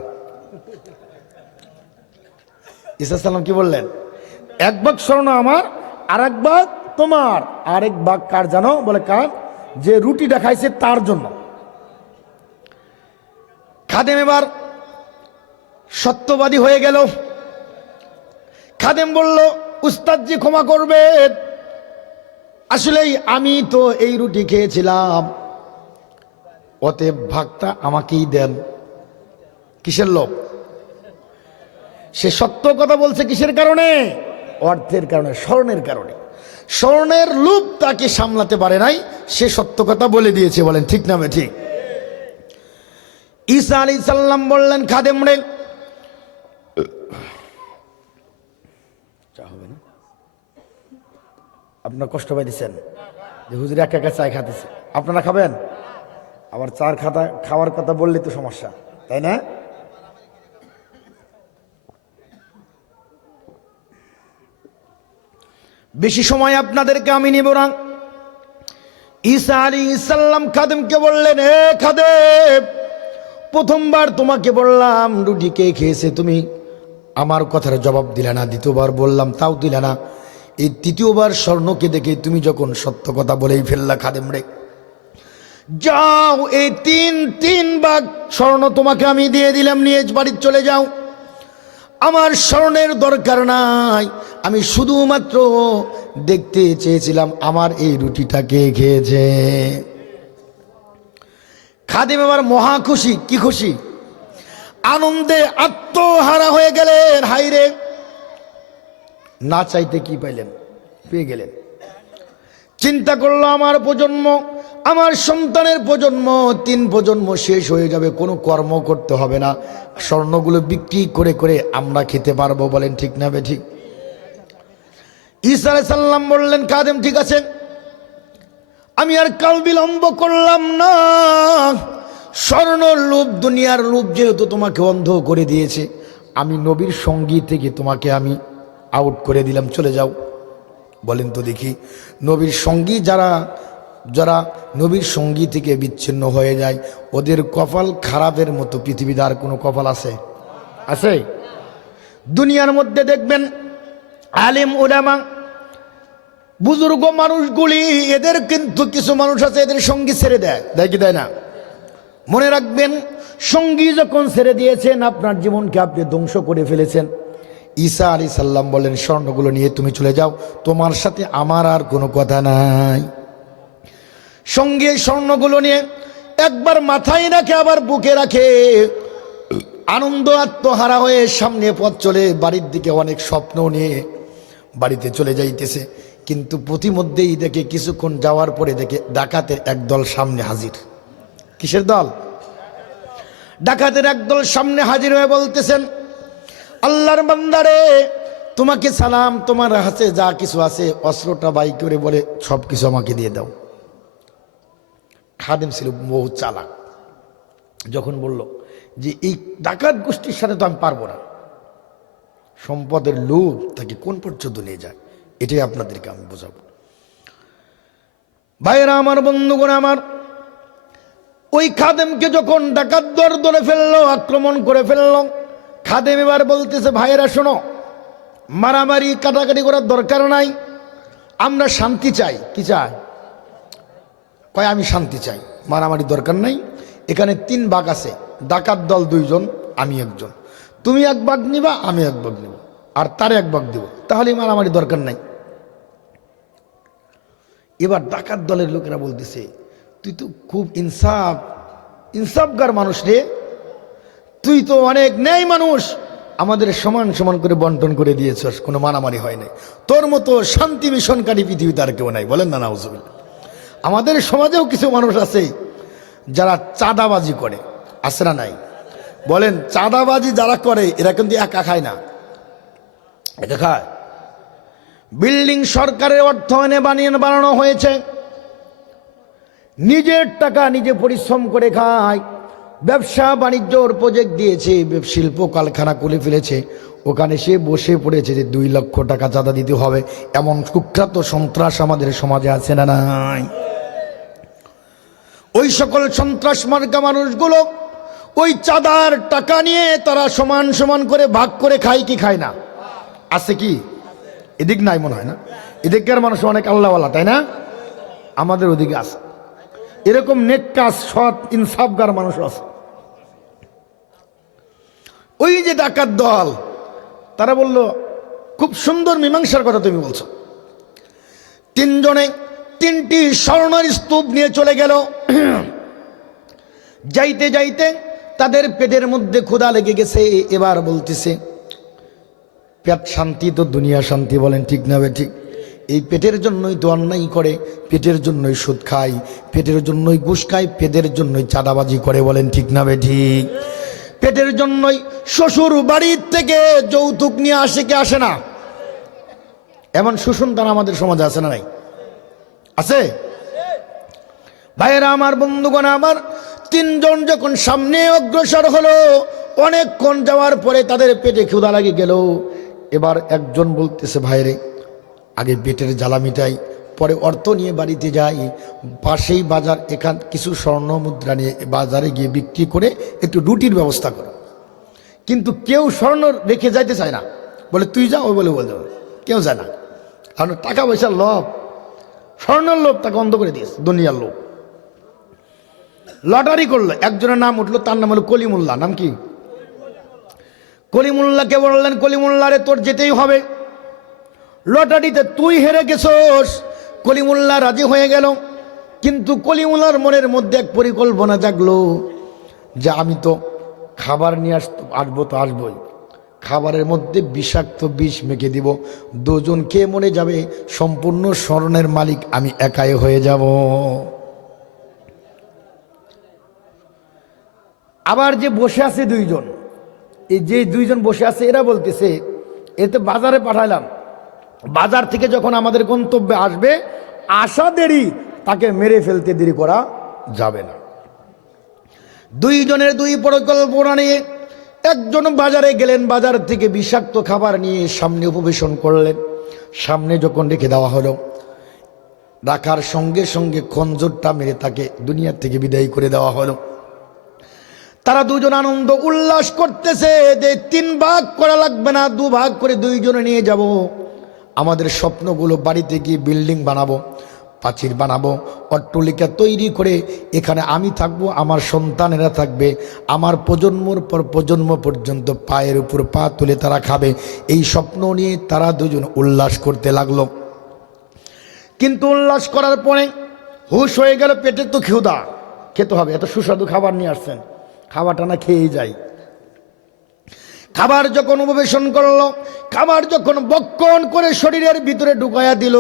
ঈসা সালাম কি বললেন? 1 ভাগ স্বর্ণ আমার, আর 1 ভাগ তোমার, আর 1 ভাগ কার জানো? বলে কার? যে রুটিটা খাইছে তার জন্য। খাদেম এবার সত্যবাদী হয়ে গেল। খাদেম বলল, উস্তাদজি ক্ষমা করবেন, আসলেই আমি তো এই রুটি খেয়েছিলাম, অতএব ভাগটা আমাকেই দেন। কিসের লোভ? সে সত্য কথা বলছে কিসের কারণে? অর্থের কারণে, স্বর্ণের কারণে। স্বর্ণের লোভ তাকে সামলাতে পারে নাই, সে সত্য কথা বলে দিয়েছে। বলেন ঠিক না? ঠিক। ঈসা আলাইহিস সালাম বললেন, খাদেম রে চা হবে না? আপনারা কষ্ট পাইতেছেন যে হুজুর একা একা চায় খাতেছে, আপনারা খাবেন? আবার চার খাওয়ার কথা বললে তো সমস্যা, তাই না? বেশি সময় আপনাদেরকে আমি নিব না। ঈসা আলাইহিস সালাম খাদেমকে বললেন, হে খাদেম, প্রথমবার তোমাকে বললাম রুটি কে খেয়েছে, তুমি আমার কথার জবাব দিলে না। দ্বিতীয়বার বললাম, তাও দিলে না। এই তৃতীয়বার স্বর্ণকে দেখে তুমি যখন সত্য কথা বলেই ফেললা খাদেম রে, যাও এই তিন ভাগ স্বর্ণ তোমাকে আমি দিয়ে দিলাম, নিয়ে বাড়ি চলে যাও। আমার স্বর্ণের দরকার নাই, আমি শুধুমাত্র দেখতে চেয়েছিলাম আমার এই রুটিটা কে খেয়েছে। খাদেম এবার মহা খুশি। কি খুশি? আনন্দে আত্মহারা হয়ে গেলেন। হাইরে, না চাইতে কি পাইলেন, পেয়ে গেলেন। চিন্তা করলো আমার প্রজন্ম, আমার সন্তানের প্রজন্ম, 3 প্রজন্ম শেষ হয়ে যাবে, কোনো কর্ম করতে হবে না, স্বর্ণগুলো বিক্রি করে করে আমরা খেতে পারবো। বলেন ঠিক না বেঠিক? ঈসা আলাইহিস সালাম বললেন, খাদেম ঠিক আছে, আমি আর কাল বিলম্ব করলাম না। স্বর্ণ লোভ, দুনিয়ার লোভ যেহেতু তোমাকে অন্ধ করে দিয়েছে, আমি নবীর সঙ্গী থেকে তোমাকে আমি আউট করে দিলাম, চলে যাও। বলেন তো দেখি, নবীর সঙ্গী যারা যারা নবীর সঙ্গী থেকে বিচ্ছিন্ন হয়ে যায়, ওদের কপাল খারাপের মতো পৃথিবীতে আর কোনো কপাল আছে? আছে? দুনিয়ার মধ্যে দেখবেন আলেম ওলামা বুজুর্গ মানুষগুলি, এদের কিন্তু কিছু মানুষ আছে এদের সঙ্গী ছেড়ে দেয়, দেয় কি দেয় না? মনে রাখবেন, সঙ্গী যখন ছেড়ে দিয়েছেন আপনার জীবনকে আপনি ধ্বংস করে ফেলেছেন। ঈসা আলাইহিস সালাম বলেন, স্বর্ণগুলো নিয়ে তুমি চলে যাও, তোমার সাথে আমার আর কোনো কথা নাই। সঙ্গে স্বর্ণগুলো নিয়ে একবার মাথায় রাখে, আবার বুকে রাখে, আনন্দ আত্মহারা হয়ে সামনে পথ চলে বাড়ির দিকে, অনেক স্বপ্ন নিয়ে বাড়িতে চলে যাইতেছে। কিন্তু প্রতিমধ্যেই দেখে, কিছুক্ষণ যাওয়ার পরে দেখে ডাকাতের একদল সামনে হাজির। কিসের দল? ডাকাতের একদল সামনে হাজির হয়ে বলতেছেন, আল্লাহর বান্দারে, তোমাকে সালাম, তোমার হাতে যা কিছু আছে অস্ত্রটা বাই করে বলে সব কিছু আমাকে দিয়ে দাও। খাদেম ছিল বহু চালাক, যখন বলল যে এই ডাকাত গোষ্ঠীর সাথে তো আমি পারবো না, সম্পদের লোভ তাকে কোন পর্যন্ত নিয়ে যায়, এটাই আপনাদেরকে আমি বোঝাবো। ভাইয়েরা আমার, বন্ধুগণ আমার, ওই খাদেমকে যখন ডাকাত দর ধরে ফেললো, আক্রমণ করে ফেললো, খাদেম এবার বলতেছে, ভাইয়েরা শোনো, মারামারি কাটাকাটি করার দরকার নাই, আমরা শান্তি চাই। কি চাই? কয় আমি শান্তি চাই, মারামারি দরকার নাই। এখানে 3 ভাগ আছে, ডাকাত দল 2 জন, আমি 1 জন, তুমি 1 ভাগ নিবা, আমি 1 ভাগ নিব, আর তারে 1 ভাগ দিব, তাহলে মারামারি দরকার নাই। এবার ডাকাত দলের লোকেরা বলতেছে, তুই তো খুব ইনসাফগার মানুষ রে, তুই তো অনেক ন্যায় মানুষ, আমাদের সমান সমান করে বন্টন করে দিয়েছস, কোনো মারামারি হয় নাই, তোর মতো শান্তি মিশনকারী পৃথিবীতে আর কেউ নাই। বলেন না নাউজুবিল্লাহ। আমাদের সমাজেও কিছু মানুষ আছে যারা চাঁদাবাজি করে, আছে না নাই? বলেন, চাঁদাবাজি যারা করে এরা কিন্তু একা খায় না, একা খায়। বিল্ডিং সরকারের অর্থায়নে বানানো হয়েছে, নিজের টাকা নিজে পরিশ্রম করে খায়। ব্যবসা বাণিজ্যর প্রজেক্ট দিয়েছে, শিল্প কারখানা খুলে ফেলেছে, ওখানে সে বসে পড়েছে যে 2 লক্ষ টাকা চাঁদা দিতে হবে। এমন কুখ্যাত সন্ত্রাস আমাদের সমাজে আছে না নাই? ওই সকল সন্ত্রাস মার্কা মানুষগুলো ওই চাঁদার টাকা নিয়ে তারা সমান সমান করে ভাগ করে খায় কি খায় না? আছে কি? এদিক নাই মনে হয় না, এদিককার মানুষ অনেক আল্লাহওয়ালা, তাই না? আমাদের ওদিকে আছে এরকম নেককার সৎ ইনসাফগার মানুষ আছে। ওই যে ডাকাত দল, তারা বলল, খুব সুন্দর মীমাংসার কথা তুমি বলছো। 3 জনে 3টি স্বর্ণের স্তূপ নিয়ে চলে গেল। যাইতে যাইতে তাদের পেটের মধ্যে ক্ষুধা লেগে গেছে। এবার বলতেছে, পেট শান্তি তো দুনিয়া শান্তি। বলেন ঠিক না ঠিক? এই পেটের জন্যই তো অন্যায় করে, পেটের জন্যই সুদ খায়, পেটের জন্যই ঘুষ খায়, পেটের জন্যই চাঁদাবাজি করে। বলেন ঠিক না ঠিক? পেটের জন্যই শ্বশুর বাড়ির থেকে যৌতুক নিয়ে আসে কি আসে না? এমন সুসন্তান আমাদের সমাজে আছে না নাই? আছে ভাইয়েরা আমার, বন্ধুগণ আমার, তিনজন যখন সামনে অগ্রসর হলো, অনেকক্ষণ যাওয়ার পরে তাদের পেটে ক্ষুধা লাগে গেল। এবার একজন বলতেছে, ভাইরে আগে পেটের জ্বালা মিটাই, পরে অর্থ নিয়ে বাড়িতে যাই, পাশেই বাজার, এখান কিছু স্বর্ণ মুদ্রা নিয়ে বাজারে গিয়ে বিক্রি করে একটু রুটির ব্যবস্থা করো। কিন্তু কেউ স্বর্ণ রেখে যাইতে চায় না, বলে তুই যা, ওই বলে বলতে কেউ যায় না, কারণ টাকা পয়সার লোভ, স্বর্ণের লোভ তাকে অন্ধ করে দিয়েছে, দুনিয়ার লোভ। লটারি করলো, একজনের নাম উঠলো, তার নাম হলো কলিমুল্লাহ। নাম কি? কলিমুল্লাহকে বললেন, কলিমুল্লাহ রে তোর যেতেই হবে, লটারিতে তুই হেরে গেছস। কলিমুল্লাহ রাজি হয়ে গেল, কিন্তু কলিমুল্লাহর মনের মধ্যে এক পরিকল্পনা জাগলো যে আমি তো খাবার নিয়ে আসবো তো আসবোই, খাবারের মধ্যে বিষাক্ত বিষ মেখে দিব, দুজন খেয়ে মরে যাবে, সম্পূর্ণ স্বর্ণের মালিক আমি একাই হয়ে যাব। আবার যে বসে আছে দুইজন, এই যে দুইজন বসে আছে এরা বলতেছে, এতে বাজারে পাঠাইলাম, বাজার থেকে যখন আমাদের গন্তব্যে আসবে, আসা দেরি, তাকে মেরে ফেলতে দেরি করা যাবে না। দুইজনের দুই পরিকল্পনা নিয়ে একজন বাজারে গেলেন, বাজার থেকে বিষাক্ত খাবার নিয়ে সামনে উপবেশন করলেন। সামনে যখন রেখে দেওয়া হলো, রাখার সঙ্গে সঙ্গে খঞ্জরটা মেরে তাকে দুনিয়া থেকে বিদায় করে দেওয়া হলো। তারা দুজন আনন্দ উল্লাস করতেছে যে 3 ভাগ করা লাগবে না, 2 ভাগ করে দুইজনে নিয়ে যাব, আমাদের স্বপ্নগুলো বাড়িতে গিয়ে বিল্ডিং বানাবো, প্রাচীর বানাবো, অট্টালিকা তৈরি করে এখানে আমি থাকবো, আমার সন্তানেরা থাকবে, আমার প্রজন্মর পর প্রজন্ম পর্যন্ত পায়ের উপর পা তুলে তারা খাবে। এই স্বপ্ন নিয়ে তারা দুজন উল্লাস করতে লাগলো। কিন্তু উল্লাস করার পরে হুঁশ হয়ে গেল, পেটে তো ক্ষুধা, খেতে হবে, এত সুস্বাদু খাবার নিয়ে আসছেন, খাবারটা না খেয়েই যায়। খাবার যখন উপবেশন করলো, খাবার যখন বক্ষণ করে শরীরের ভিতরে ঢুকাইয়া দিল,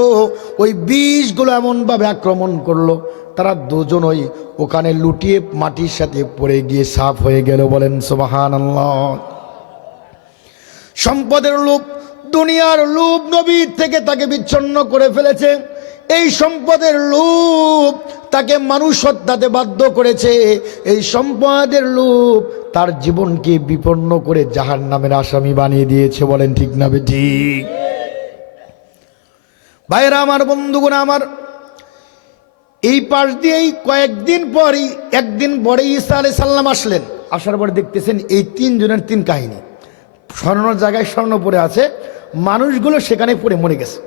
ওই বিষগুলো এমনভাবে আক্রমণ করলো, তারা দুজনই ওখানে লুটিয়ে মাটির সাথে পড়ে গিয়ে সাফ হয়ে গেল। বলেন সুবহানাল্লাহ। সম্পদের লোভ, দুনিয়ার লোভ নবীর থেকে তাকে বিচ্ছিন্ন করে ফেলেছে। এই সম্পদের লোভ তাকে মানুষ হত্যাতে বাধ্য করেছে। এই সম্পদের লোভ তার জীবনকে বিপন্ন করে জাহান্নামের আসামি বানিয়ে দিয়েছে। বলেন ঠিক না ঠিক? ভাইরা আমার, বন্ধুগণ আমার, এই পাশ দিয়েই একদিন পরে ঈসা আলাইহিস সালাম আসলেন। আসার পরে দেখতেছেন এই 3 জনের 3 কাহিনী। স্বর্ণর জায়গায় স্বর্ণ পড়ে আছে, মানুষগুলো সেখানে পড়ে মরে গেছে।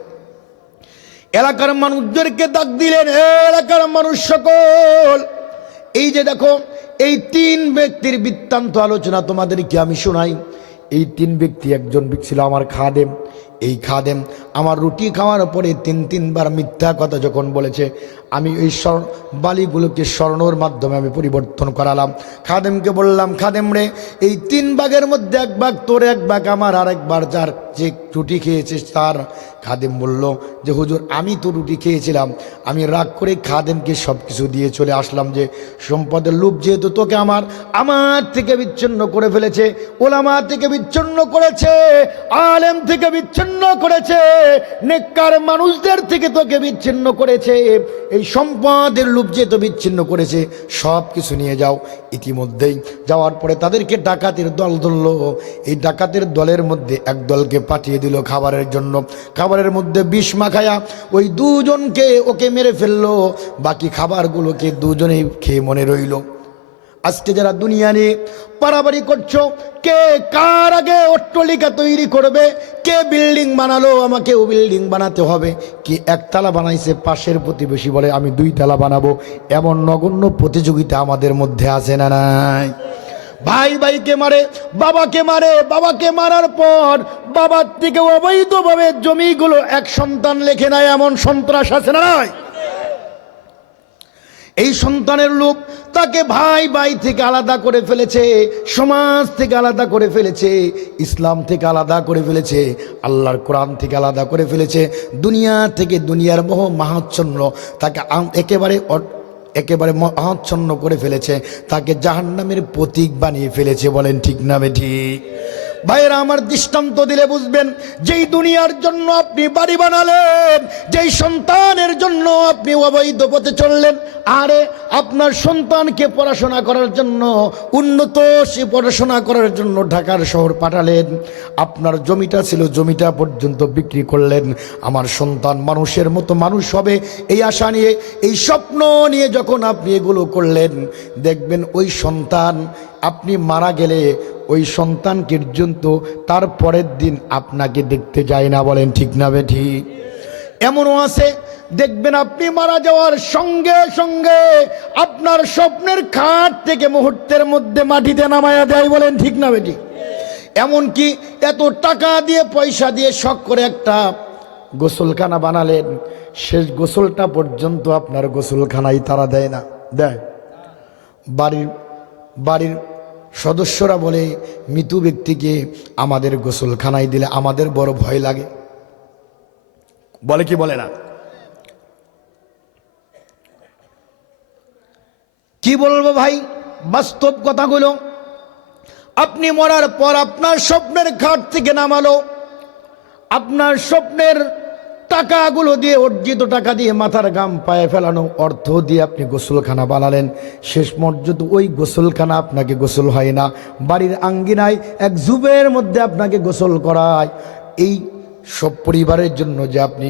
এলাকার মানুষদেরকে ডাক দিলেন, এলাকার মানুষ সকল, এই যে দেখো, এই 3 ব্যক্তির বৃত্তান্ত আলোচনা তোমাদেরকে আমি শোনাই। এই 3 ব্যক্তি, একজন ব্যক্তি ছিল আমার খাদেম। এই খাদেম আমার রুটি খাওয়ার পরে 3বার মিথ্যা কথা যখন বলেছে, আমি এই বালিগুলোকে স্বর্ণর মাধ্যমে আমি পরিবর্তন করালাম। খাদেমকে বললাম, খাদেম রে, এই 3 ভাগের মধ্যে 1 ভাগ তোর, 1 ভাগ আমার, আর 1 ভাগ যার যে রুটি খেয়েছে তার। খাদেম বলল যে হুজুর, আমি তো রুটি খেয়েছিলাম, আমি রাগ করে খাদেমকে সব কিছু দিয়ে চলে আসলাম, যে সম্পদের লোভ যেহেতু তোকে আমার থেকে বিচ্ছিন্ন করে ফেলেছে, ওলামা থেকে বিচ্ছিন্ন করেছে, আলেম থেকে বিচ্ছিন্ন করেছে, নেককার মানুষদের থেকে তোকে বিচ্ছিন্ন করেছে, এই সম্পদের লোভ যেহেতু বিচ্ছিন্ন করেছে, সব কিছু নিয়ে যাও। ইতিমধ্যেই যাওয়ার পরে তাদেরকে ডাকাতের দল ধরলো। এই ডাকাতের দলের মধ্যে এক দলকে পাঠিয়ে দিল খাবারের জন্য। খাবারের মধ্যে বিষ মাখায়া ওই 2 জনকে ওকে মেরে ফেললো, বাকি খাবারগুলোকে 2 জনেই খেয়ে মনে রইল। আজকে যারা দুনিয়া নিয়ে পারাবারি করছো, কে কার আগে অট্টালিকা তৈরি করবে, কে বিল্ডিং বানালো, আমাকেও বিল্ডিং বানাতে হবে, কি 1 তালা বানাইছে, পাশের প্রতিবেশী বলে আমি 2 তালা বানাবো, এমন নগণ্য প্রতিযোগিতা আমাদের মধ্যে আছে না নাই? ভাই ভাইকে মারে, বাবাকে মারার পর বাবার থেকে অবৈধভাবে জমিগুলো 1 সন্তান লেখে নেয়, এমন সন্ত্রাস আছে না নাই? এই সন্তানের লোভ তাকে ভাই থেকে আলাদা করে ফেলেছে, সমাজ থেকে আলাদা করে ফেলেছে, ইসলাম থেকে আলাদা করে ফেলেছে, আল্লাহর কোরআন থেকে আলাদা করে ফেলেছে, দুনিয়া থেকে, দুনিয়ার মোহ মাহাচ্ছন্ন তাকে একেবারে মহাচ্ছন্ন করে ফেলেছে, তাকে জাহান্নামের প্রতীক বানিয়ে ফেলেছে। বলেন ঠিক না ঠিক? ভাইয়েরা আমার, দৃষ্টান্ত দিলে বুঝবেন। যেই দুনিয়ার জন্য আপনি বাড়ি বানালেন, যেই সন্তানের জন্য আপনি অবৈধ পথে চললেন, আরে আপনার সন্তানকে পড়াশোনা করার জন্য, উন্নত সে পড়াশোনা করার জন্য ঢাকার শহর পাঠালেন, আপনার জমিটা ছিল, জমিটা পর্যন্ত বিক্রি করলেন। আমার সন্তান মানুষের মতো মানুষ হবে এই আশা নিয়ে, এই স্বপ্ন নিয়ে যখন আপনি এগুলো করলেন, দেখবেন ওই সন্তান আপনি মারা গেলে ওই সন্তানকে পর্যন্ত তার পরের দিন আপনাকে দেখতে যায় না। বলেন ঠিক না বেঠিক? এমনও আছে, দেখবেন আপনি মারা যাওয়ার সঙ্গে সঙ্গে আপনার স্বপ্নের খাট থেকে মুহূর্তের মধ্যে মাটিতে নামায়া দেয়। বলেন ঠিক না বেঠিক? এমনকি এত টাকা দিয়ে পয়সা দিয়ে শখ করে একটা গোসলখানা বানালেন, শেষ গোসলটা পর্যন্ত আপনার গোসলখানায় তারা দেয় না। দেয়? বাড়ির সদস্যরা বলে, মৃত ব্যক্তিকে আমাদের গোসলখানায় দিলে আমাদের বড় ভয় লাগে। বলে কি বলে না? কি বলবো ভাই, বাস্তব কথাগুলো। আপনি মরার পর আপনার স্বপ্নের খাট থেকে নামালো, আপনার স্বপ্নের টাকাগুলো দিয়ে, অর্জিত টাকা দিয়ে, মাথার ঘাম পায়ে ফেলানো অর্থ দিয়ে আপনি গোসলখানা বানালেন, শেষ পর্যন্ত ওই গোসলখানা আপনাকে গোসল হয় না, বাড়ির আঙ্গিনায় এক জুবের মধ্যে আপনাকে গোসল করায়। এই সব পরিবারের জন্য যে আপনি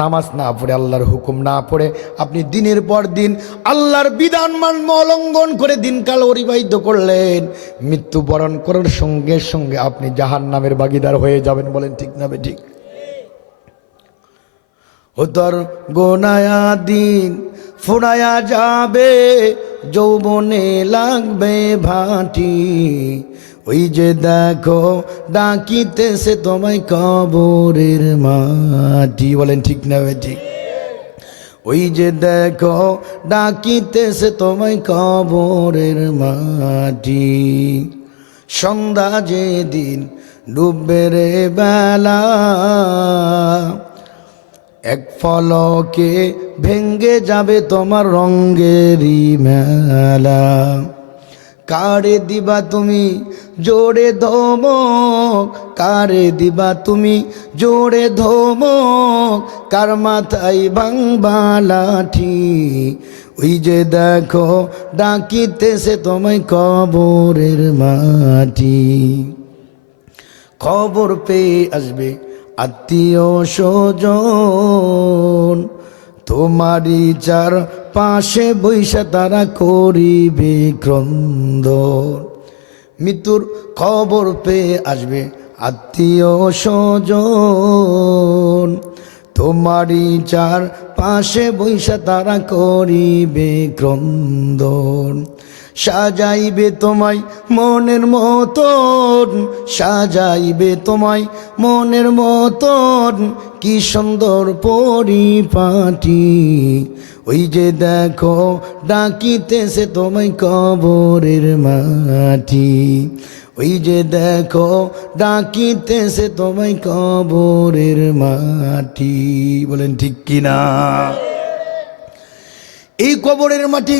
নামাজ না পড়ে, আল্লাহর হুকুম না পড়ে, আপনি দিনের পর দিন আল্লাহর বিধান মান্য অলঙ্ঘন করে দিনকাল অতিবাহিত করলেন, মৃত্যুবরণ করার সঙ্গে সঙ্গে আপনি জাহান্নামের ভাগীদার হয়ে যাবেন। বলেন ঠিক না বেঠিক? ও তোর গোনায়া দিন ফুরায়া যাবে, যৌবনে লাগবে ভাটি, ওই যে দেখো ডাকিতেছে তোমায় কবরের মাটি। বলেন ঠিক না বেঠিক? ওই যে দেখো ডাকিতেছে তোমায় কবরের মাটি, সন্ধ্যা যেদিন ডুববে রে বেলা, এক ফলকে ভেঙ্গে যাবে তোমার রঙ্গেরই মেলা, কারে দিবা তুমি জোরে ধমক, কারে দিবা তুমি জোরে ধমক, কার মাথায় ভাঙবা লাঠি, ওই যে দেখো ডাকিতেছে তোমায় কবরের মাটি। খবর পেয়ে আসবে আত্মীয় স্বজন, তোমারই চার পাশে বৈশা তারা করিবে ক্রন্দন। মৃত্যুর খবর পেয়ে আসবে আত্মীয় স্বজন, তোমারই চার পাশে বৈশা তারা করিবে ক্রন্দন। সাজাইবে তোমায় মনের মতন, সাজাইবে তোমায় মনের মতন, কি সুন্দর পরিপাটি, ওই যে দেখো ডাকিতেছে তোমায় কবরের মাটি, ওই যে দেখো ডাকিতেছে তোমায় কবরের মাটি। বলেন ঠিক কিনা? এই কবরের মাটি,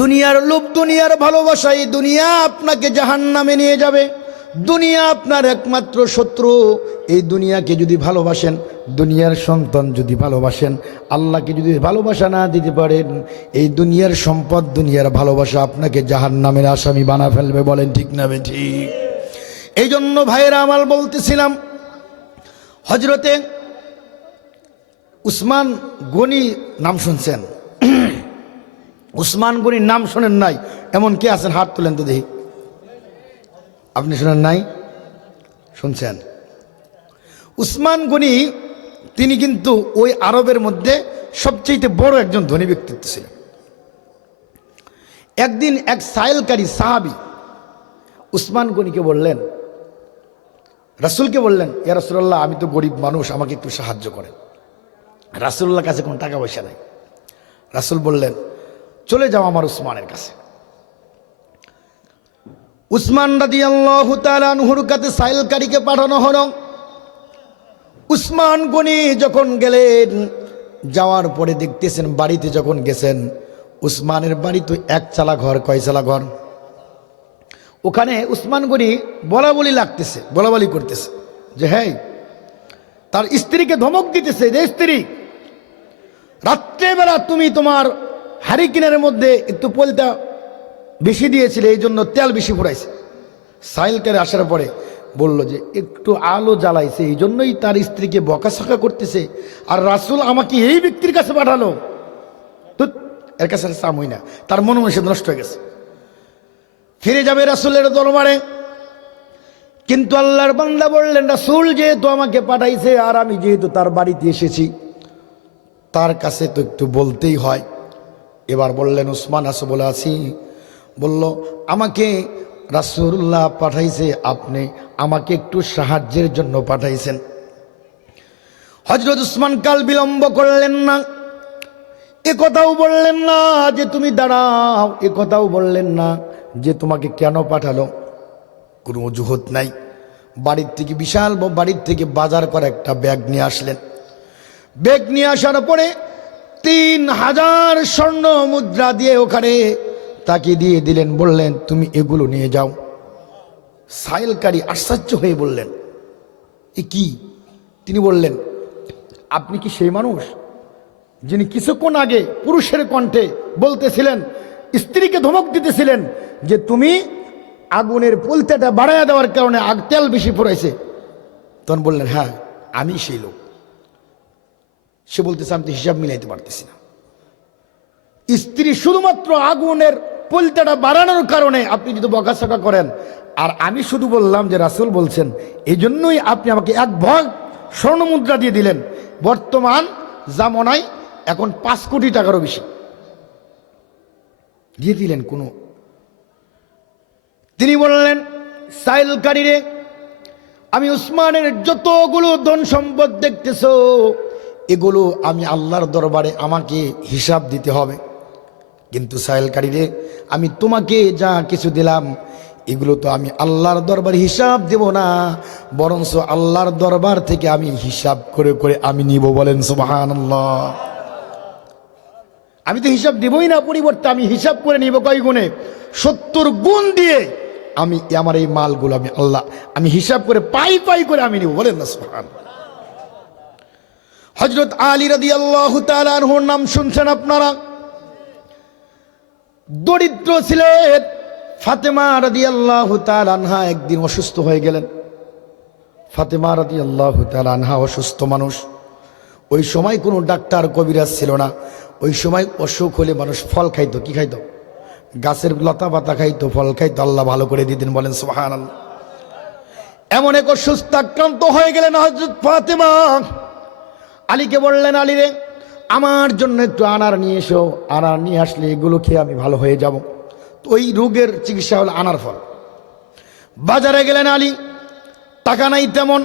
দুনিয়ার লোভ, দুনিয়ার ভালোবাসা, এই দুনিয়া আপনাকে জাহান্নামে নিয়ে যাবে। দুনিয়া আপনার একমাত্র শত্রু। এই দুনিয়াকে যদি ভালোবাসেন, দুনিয়ার সন্তান যদি ভালোবাসেন, আল্লাহকে যদি ভালোবাসা না দিতে পারেন, এই দুনিয়ার সম্পদ, দুনিয়ার ভালোবাসা আপনাকে জাহান্নামের আসামি বানা ফেলবে। বলেন ঠিক না বেঠিক? এই জন্য ভাইয়েরা আমার বলতেছিলাম, হজরতে উসমান গনি নাম শুনছেন? উসমান গনির নাম শোনেন নাই এমন কে আছেন? হাত তুলেন তো দেখি। আপনি শোনেন নাই? শুনছেন? উসমান গনি তিনি কিন্তু ওই আরবের মধ্যে সবচেয়ে বড় একজন ধনী ব্যক্তিত্ব ছিলেন। একদিন এক সাইলকারী সাহাবী উসমান গনিকে বললেন, রাসূলকে বললেন, ইয়া রাসূলুল্লাহ, আমি তো গরিব মানুষ, আমাকে একটু সাহায্য করেন। রাসূলুল্লাহর কাছে কোনো টাকা পয়সা নাই। রাসূল বললেন, চলে যাও আমার উসমানের কাছে। উসমান রাদিয়াল্লাহু তাআলা আনহুর কাছে সাইলকারীকে পাঠানো হলো। উসমান গনি যখন গেলেন, যাওয়ার পরে দেখতেছেন, বাড়িতে যখন গেছেন, উসমানের বাড়ি তো এক চালা ঘর। কয় চালা ঘর? ওখানে উসমান গনি বলা বলি করতেছে যে হ্যাঁ, তার স্ত্রীকে ধমক দিতেছে যে স্ত্রী, রাত্রেবেলা তুমি তোমার হারিকেনের মধ্যে একটু পলটা বেশি দিয়েছিলে, এই জন্য তেল বেশি ফুরাইছে। সাইলকারে আসার পরে বলল যে একটু আলো জ্বালাইছে, এই জন্যই তার স্ত্রীকে বকাশকা করতেছে, আর রাসূল আমাকে এই ব্যক্তির কাছে পাঠালো, তো এর কাছে সামই না। তার মন নষ্ট হয়ে গেছে, ফিরে যাবে রাসূলের দরবারে। কিন্তু আল্লাহর বান্দা বললেন, রাসূল যেহেতু আমাকে পাঠাইছে আর আমি যেহেতু তার বাড়িতে এসেছি, তার কাছে তো একটু বলতেই হয়। এবার বললেন, উসমান আসো বলে আছি। বলল, আমাকে রাসূলুল্লাহ পাঠাইছে, আপনি আমাকে একটু সাহায্যের জন্য পাঠাইছেন। হযরত উসমান কাল বিলম্ব করলেন না, এ কথাও বললেন না যে তুমি দাঁড়াও, এ কথাও বললেন না যে তোমাকে কেন পাঠালো, কোনো অজুহাত নাই। বাড়ির থেকে বাড়ির থেকে বাজার করা একটা ব্যাগ নিয়ে আসলেন। ব্যাগ নিয়ে আসার পরে 3000 স্বর্ণ মুদ্রা দিয়ে ওখানে তাকে দিয়ে দিলেন, বললেন তুমি এগুলো নিয়ে যাও। সাইলকারী আশ্চর্য হয়ে বললেন, এ কি? তিনি বললেন, আপনি কি সেই মানুষ যিনি কিছুক্ষণ আগে পুরুষের কণ্ঠে বলতেছিলেন, স্ত্রীকে ধমক দিতেছিলেন যে তুমি আগুনের পুলতেটা বাড়াইয়া দেওয়ার কারণে তেল বেশি পড়াইছে? তখন বললেন, হ্যাঁ আমি সেই লোক। সে বলতেছে, আমি তো হিসাব মিলাইতে পারতেছি না, স্ত্রী শুধুমাত্র আগুনের পুলতেটা বাড়ানোর কারণে আপনি যদি বকাঝকা করেন, আর আমি শুধু বললাম যে রাসূল বলছেন, এই জন্যই আপনি আমাকে 1 ভাগ স্বর্ণ মুদ্রা দিয়ে দিলেন। বর্তমান জামানায় এখন 5 কোটি টাকারও বেশি দিয়ে দিলেন। তিনি বললেন, সাইলকারীরে, আমি উসমানের যতগুলো ধন সম্পদ দেখতেছো, এগুলো আমি আল্লাহর দরবারে আমাকে হিসাব দিতে হবে। কিন্তু সাইলকারীরে, আমি তোমাকে যা কিছু দিলাম এগুলো তো আমি আল্লাহর দরবারে হিসাব দেব না, বরঞ্চ আল্লাহর দরবার থেকে আমি হিসাব করে করে আমি নিব। বলেন সুবহানাল্লাহ। আমি তো হিসাব দেবই না, পরিবর্তে আমি হিসাব করে নিব কয় গুণে? 70 গুণ দিয়ে আমি আমার এই মালগুলো আমি হিসাব করে পাই করে আমি নিব। বলেন না সুবহানাল্লাহ। হযরত আলী রাদিয়াল্লাহু তাআলা আনহুর নাম শুনছেন আপনারা? দরিদ্র ছিলেন। ফাতেমা রাদিয়াল্লাহু তাআলা আনহা একদিন অসুস্থ হয়ে গেলেন। ফাতেমা রাদিয়াল্লাহু তাআলা আনহা অসুস্থ মানুষ। ওই সময় কোনো ডাক্তার কবিরাজ ছিল না। ওই সময় অসুখ হলে মানুষ ফল খাইতো। কি খাইতো? গাছের লতা পাতা খাইতো, ফল খাইতো, আল্লাহ ভালো করে দিতেন। বলেন সুবহানাল্লাহ। এমন এক অসুস্থ আক্রান্ত হয়ে গেলেন হযরত ফাতেমা। আলীকে বললেন, আলী রে, আমার জন্য একটু আনার নিয়ে এসো, আনার নিয়ে আসলে এগুলো খেয়ে আমি ভালো হয়ে যাব। তো ওই রোগের চিকিৎসা হলো আনার ফল। বাজারে গেলেন আলী, টাকা নাই তেমন,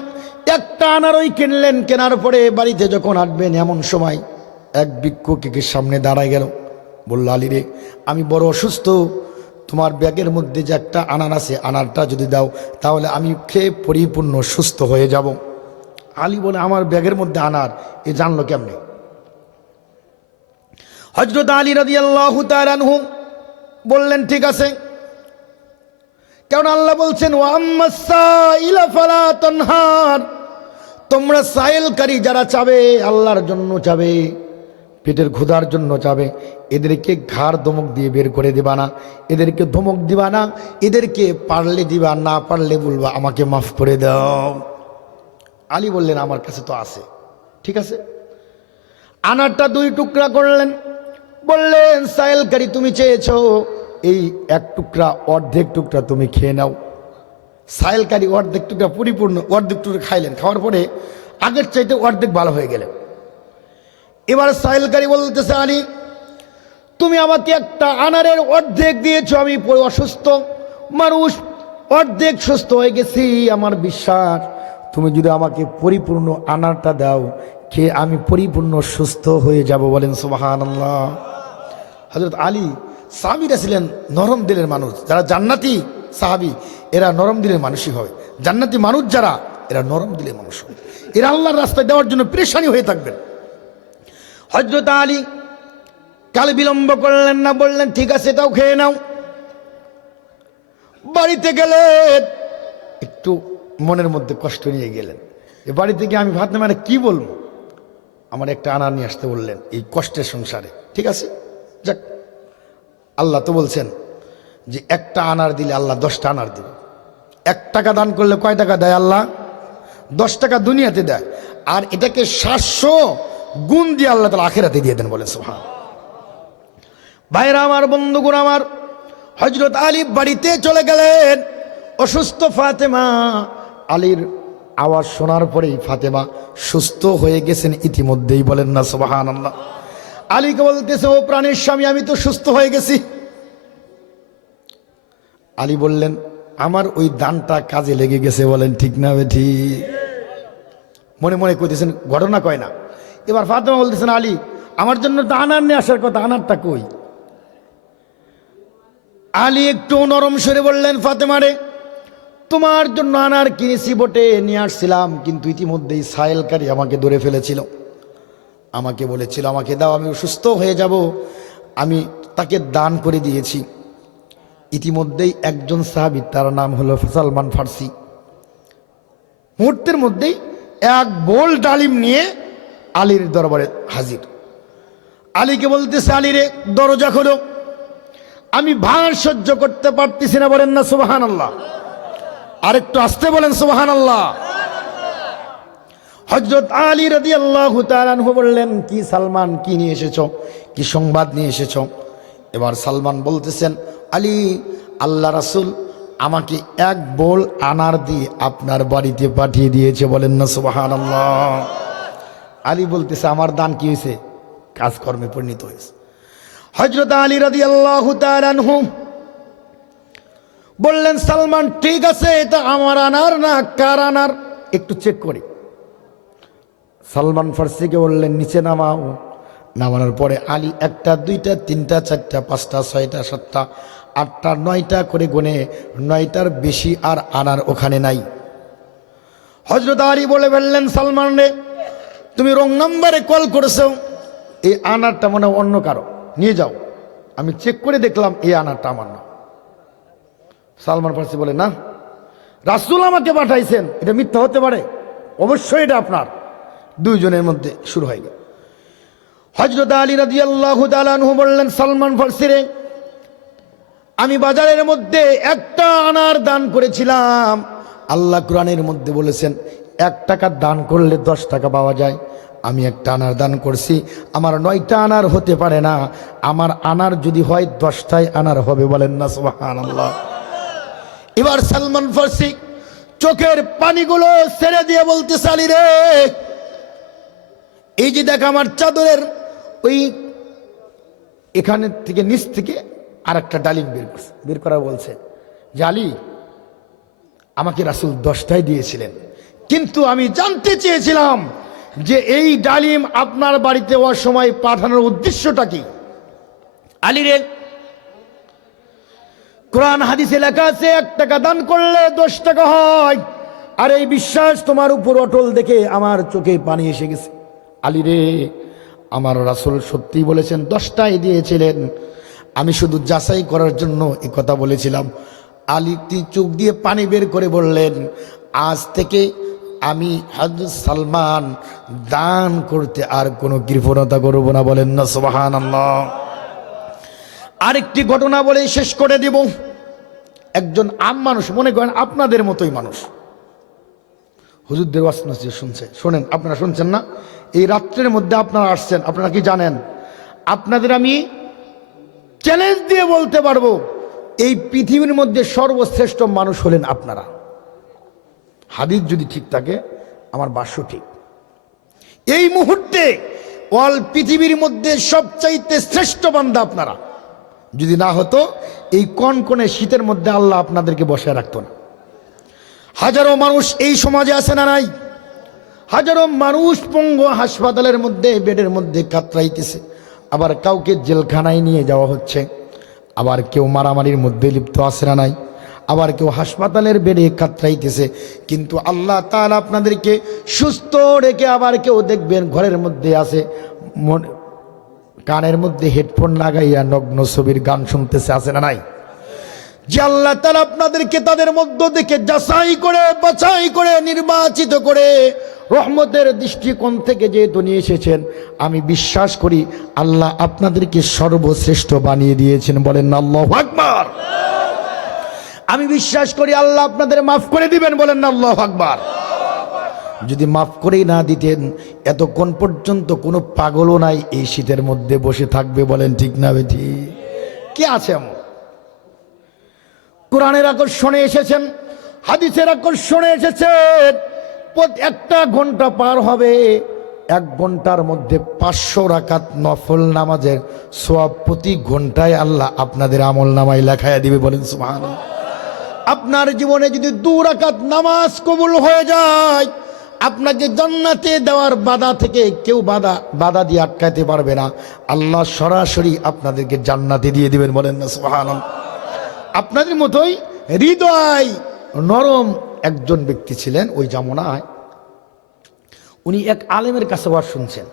একটা আনারই কিনলেন। কেনার পরে বাড়িতে যখন আসবেন এমন সময় এক ভিক্ষুকের সামনে দাঁড়ায় গেল। বলল, আলী রে, আমি বড় অসুস্থ, তোমার ব্যাগের মধ্যে যে একটা আনার আছে, আনারটা যদি দাও তাহলে আমি খেয়ে পরিপূর্ণ সুস্থ হয়ে যাব। আলী বলে, আমার ব্যাগের মধ্যে আনার, এ জানলো কেমনে? হযরত আলী রাদিয়াল্লাহু তাআলা আনহু বললেন, ঠিক আছে, কারণ আল্লাহ বলছেন, ওয়া আম্মাস সাইলা ফালা তানহার, তোমরা সাইলকারী যারা চাবে, আল্লাহর জন্য চাবে, পেটের ক্ষুধার জন্য চাবে, এদেরকে ঘাড় ধমক দিয়ে বের করে দিবা না, এদেরকে ধমক দিবা না, এদেরকে পারলে দিবা, না পারলে বলবা আমাকে মাফ করে দাও। আলী বললেন, আমার কাছে তো আছে। ঠিক আছে, আনারটা 2 টুকরা করলেন। বললেন, সাইলকারী, তুমি চেয়েছো এই 1 টুকরা, অর্ধেক টুকরা তুমি খেয়ে নাও। সাইলকারী অর্ধেক টুকরা পরিপূর্ণ অর্ধেক টুকরা খাইলেন। খাওয়ার পরে আগের চাইতে অর্ধেক ভালো হয়ে গেলেন। এবার সাইলকারী বলতেছে, আলী, তুমি আমাকে একটা আনারের অর্ধেক দিয়েছো, আমি অসুস্থ মানুষ, অর্ধেক সুস্থ হয়ে গেছি, আমার বিশ্বাস তুমি যদি আমাকে পরিপূর্ণ আনারটা দাও, খেয়ে আমি পরিপূর্ণ সুস্থ হয়ে যাব। বলেন সুবহানাল্লাহ। হযরত আলী সাহাবীরা ছিলেন নরম দিলের মানুষ। যারা জান্নাতি সাহাবী, এরা নরম দিলের মানুষই হয়। জান্নাতি মানুষ যারা, এরা নরম দিলের মানুষ হয়। এরা আল্লাহর রাস্তায় দেওয়ার জন্য পেরেশানি হয়ে থাকবেন। হযরত আলী কাল বিলম্ব করলেন না, বললেন, ঠিক আছে, তাও খেয়ে নাও। বাড়িতে গেলেন, একটু মনের মধ্যে কষ্ট নিয়ে গেলেন। এ বাড়ি থেকে আমি ফাতেমারে কি বলবো, আমার একটা আনার নিয়ে আসতে বললেন এই কষ্টের সংসারে। ঠিক আছে, যাক, আল্লাহ তো বলছেন যে একটা আনার দিলে আল্লাহ 10টা আনার দেবে। 1 টাকা দান করলে কয় টাকা দেয় আল্লাহ? 10 টাকা দুনিয়াতে দেয়, আর এটাকে 700 গুণ দিয়ে আল্লাহ তাআলা আখিরাতে দিয়ে দেন, বলে সুবহান। ভাইরা আমার, বন্ধুগণ আমার, হযরত আলী বাড়িতে চলে গেলেন। অসুস্থ ফাতেমা, আলীর আওয়াজ শোনার পরেই ফাতেমা সুস্থ হয়ে গেছেন ইতিমধ্যেই, বলেন না সুবহানাল্লাহ। আলীকে বলতেছে, ও প্রাণের স্বামী, আমি তো সুস্থ হয়ে গেছি। আলী বললেন, আমার ওই দানটা কাজে লেগে গেছে, বলেন ঠিক না বেঠি? মনে মনে কইতেছেন, ঘটনা কয় না। এবার ফাতেমা বলতেছেন, আলী, আমার জন্য তো আনার নিয়ে আসার কথা, আনারটা কই? আলী একটু নরম স্বরে বললেন, ফাতেমা রে, তোমার জন্য আনার কিনেছি বটে, নিয়ে আসছিলাম, কিন্তু ইতিমধ্যেই সায়েলকারী আমাকে ধরে ফেলেছিল। আমাকে বলেছিল আমাকে দাও, আমি অসুস্থ হয়ে যাব, আমি তাকে দান করে দিয়েছি। ইতিমধ্যেই একজন সাহাবী, তার নাম হলো সালমান ফার্সি, মুহূর্তের মধ্যেই 1 বোল ডালিম নিয়ে আলীর দরবারে হাজির। আলীকে বলতেছে, আলী রে, দরজা খোলো, আমি ভার সহ্য করতে পারতেছি না, বলেন না সুবহানাল্লাহ। আরেকটু আসতে বলেন সুবহানাল্লাহ। হযরত আলী রাদিয়াল্লাহু তাআলা আনহু বললেন, কি সালমান, কি নিয়ে এসেছো, কি সংবাদ নিয়ে এসেছো? এবার সালমান বলতেছেন, আলী, আল্লাহ রাসূল আমাকে 1 বোল আনার দিয়ে আপনার বাড়িতে পাঠিয়ে দিয়েছে, বলেন না সুবহানাল্লাহ। আলী বলতেছে, আমার দান কি হয়েছে? কাজকর্মে পরিণত হয়েছে। হযরত আলী রাদিয়াল্লাহু তাআলা আনহু বললেন, সালমান, ঠিক আছে, এটা আমার আনার না কার আনার, একটু চেক করি। সালমান ফার্সিকে বললেন, নিচে নামাও। নামানোর পরে আলী 1টা 2টা 3টা 4টা 5টা 6টা 7টা 8টা 9টা করে গুনে 9টার বেশি আর আনার ওখানে নাই। হযরত আলী বলে ফেললেন, সালমান রে, তুমি রং নাম্বারে কল করেছো, এই আনারটা মনে হয় অন্য কারো, নিয়ে যাও। আমি চেক করে দেখলাম এই আনারটা আমার না। সালমান ফার্সি বলে, না, রাসূল আমাকে পাঠাইছেন, এটা মিথ্যা হতে পারে, অবশ্যই এটা আপনার। দুইজনের মধ্যে শুরু হয়ে গেল। হযরত আলী রাদিয়াল্লাহু তাআলা আনহু বললেন, সালমান ফার্সি রে, আমি বাজারের মধ্যে 1টা আনার দান করেছিলাম। আল্লাহ কোরআনের মধ্যে বলেছেন 1 টাকা দান করলে 10 টাকা পাওয়া যায়। আমি 1টা আনার দান করছি, আমার 9টা আনার হতে পারে না, আমার আনার যদি হয় 10টাই আনার হবে, বলেন না সুবহানাল্লাহ। এবার সালমান ফার্সি চোখের পানিগুলো ছেড়ে দিয়ে বলতেছে, আলী রে, এই যে দেখ, আমার চাদরের ওই এখানে থেকে নিচ থেকে আরেকটা ডালিম বের করা বলছে যে, আলী, আমাকে রাসূল 10টাই দিয়েছিলেন, কিন্তু আমি জানতে চেয়েছিলাম যে এই ডালিম আপনার বাড়িতে অসময় পাঠানোর উদ্দেশ্যটা কি? আলী রে, কোরআন হাদিসে লেখা আছে 1 টাকা দান করলে 10 টাকা হয়, আর এই বিশ্বাস তোমার উপর অটল দেখে আমার চোখে পানি এসে গেছে। আলী রে, আমার রাসূল সত্যি বলেছেন, 10টাই দিয়েছিলেন, আমি শুধু যাচাই করার জন্য এই কথা বলেছিলাম। আলী চোখ দিয়ে পানি বের করে বললেন, আজ থেকে আমি হযরত সালমান দান করতে আর কোনো কৃপণতা করব না, বলেন না সুবহানাল্লাহ। আরেকটি ঘটনা বলে শেষ করে দেব। একজন আম মানুষ, মনে করেন আপনাদের মতোই মানুষ, হুজুরদের ওয়াজ শুনছে, শোনেন, আপনারা শুনছেন না? এই রাত্রের মধ্যে আপনারা আসছেন, আপনারা কি জানেন? আপনাদের আমি চ্যালেঞ্জ দিয়ে বলতে পারবো, এই পৃথিবীর মধ্যে সর্বশ্রেষ্ঠ মানুষ হলেন আপনারা। হাদিস যদি ঠিক থাকে, আমার ভাষ্য ঠিক। এই মুহূর্তে অল পৃথিবীর মধ্যে সবচাইতে শ্রেষ্ঠ বান্দা আপনারা। যদি না হতো, এই কনকনে শীতের মধ্যে আল্লাহ আপনাদেরকে বসায় রাখতো না। হাজারো মানুষ এই সমাজে আছে না নাই? হাজারো মানুষ পঙ্গু হাসপাতালের মধ্যে বেডের মধ্যে কাতরাইতেছে, আবার কাউকে জেলখানায় নিয়ে যাওয়া হচ্ছে, আবার কেউ মারামারির মধ্যে লিপ্ত আছে না নাই, আবার কেউ হাসপাতালের বেডে কাতরাইতেছে। কিন্তু আল্লাহ তাআলা আপনাদেরকে সুস্থ রেখে, আবার কেউ দেখবেন ঘরের মধ্যে আছে, কানের মধ্যে হেডফোন লাগাইয়া নগ্ন ছবির গান শুনতেছে, আছে না নাই? যে আল্লাহ তাআলা আপনাদেরকে তাদের মধ্য থেকে যাচাই করে বাছাই করে নির্বাচিত করে রহমতের দৃষ্টিকোণ থেকে যেহেতু নিয়ে এসেছেন, আমি বিশ্বাস করি আল্লাহ আপনাদেরকে সর্বশ্রেষ্ঠ বানিয়ে দিয়েছেন। বলেন না আল্লাহু আকবার। আমি বিশ্বাস করি আল্লাহ আপনাদের মাফ করে দিবেন। বলেন না আল্লাহু আকবার। যদি মাফ করেই না দিতেন, এতক্ষণ পর্যন্ত কোনো পাগলও নাই এই শীতের মধ্যে বসে থাকবে। বলেন ঠিক না বেঠি? কে আছে এমন? কোরআনের আকর্ষণে এসেছেন, হাদিসের আকর্ষণে এসেছেন। একটা ঘন্টা পার হবে, 1 ঘন্টার মধ্যে 500 রাকাত নফল নামাজের সওয়াব প্রতি ঘন্টায় আল্লাহ আপনাদের আমল নামায় লেখায়া দিবে। বলেন সুবহানাল্লাহ। আপনার জীবনে যদি 2 রাকাত নামাজ কবুল হয়ে যায়, আপনাকে জান্নাতে দেওয়ার বাধা থেকে কেউ বাধা দিয়ে আটকাতে পারবে না। আল্লাহ সরাসরি আপনাদেরকে জান্নাতে দিয়ে দিবেন। বলেন না সুবহানাল্লাহ। আপনাদের মতোই হৃদয় নরম একজন ব্যক্তি ছিলেন ওই জামানায়। উনি এক আলেমের কাছে ওয়াজ শুনছেন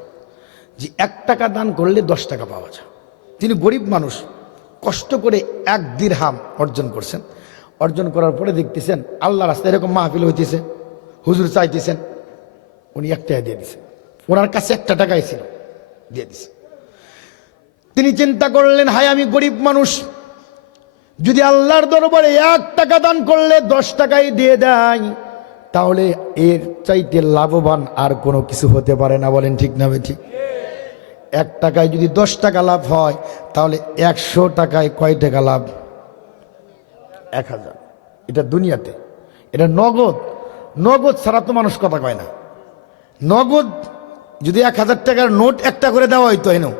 যে 1 টাকা দান করলে 10 টাকা পাওয়া যায়। তিনি গরিব মানুষ, কষ্ট করে 1 দিরহাম অর্জন করছেন। অর্জন করার পরে দেখতেছেন আল্লাহ রাস্তায় এরকম মাহফিল হইতেছে, হুজুর চাইতেছেন, উনি 1 টাকা দিয়ে দিয়েছেন। ওনার কাছে 1 টাকাই ছিল, দিয়ে দিছে। তিনি চিন্তা করলেন, হায় আমি গরিব মানুষ, যদি আল্লাহর দরবারে 1 টাকা দান করলে 10 টাকাই দিয়ে দেয়, তাহলে এর চাইতে লাভবান আর কোনো কিছু হতে পারে না। বলেন ঠিক না ঠিক? 1 টাকায় যদি 10 টাকা লাভ হয়, তাহলে 100 টাকায় কয় টাকা লাভ? 1000। এটা দুনিয়াতে, এটা নগদ। নগদ ছাড়া তো মানুষ কথা কয় না। নগদ যদি 1000 টাকার নোট একটা করে দেওয়া হইতো, এনো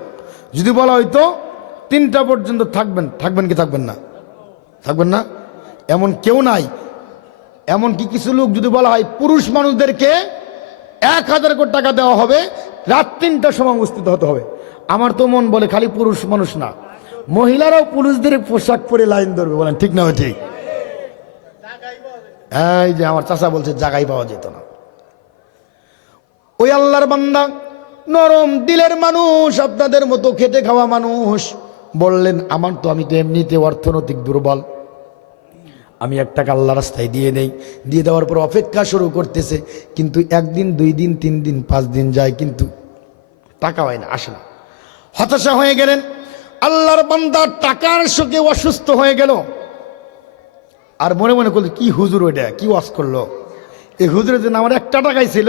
যদি বলা হইতো 3টা পর্যন্ত থাকবেন, থাকবেন কি থাকবেন না? থাকবেন না? এমন কেউ নাই। এমনকি কিছু লোক যদি বলা হয় পুরুষ মানুষদেরকে 1000 কোটি টাকা দেওয়া হবে, রাত 3টার সময় উপস্থিত হতে হবে, আমার তো মন বলে খালি পুরুষ মানুষ না, মহিলারাও পুরুষদের পোশাক পরে লাইন ধরবে। বলেন ঠিক না ঠিক? এই যে আমার চাচা বলছে জায়গায় পাওয়া যেত না। ওই আল্লাহর বান্দা নরম দিলের মানুষ, আপনাদের মতো খেটে খাওয়া মানুষ, বললেন আমি তো এমনিতে অর্থনৈতিক দুর্বল, আমি 1 টাকা আল্লাহ রাস্তায় দিয়ে নেই। দিয়ে দেওয়ার পর অপেক্ষা শুরু করতেছে, কিন্তু 1 দিন 2 দিন 3 দিন 5 দিন যায়, কিন্তু টাকা হয় না, আসে না। হতাশা হয়ে গেলেন। আল্লাহর বান্দা টাকার শোকে অসুস্থ হয়ে গেল। আর মনে মনে করলো, কি হুজুর ওইটা কি ওয়াজ করলো, এই হুজুরের জন্য আমার 1 টাকাই ছিল,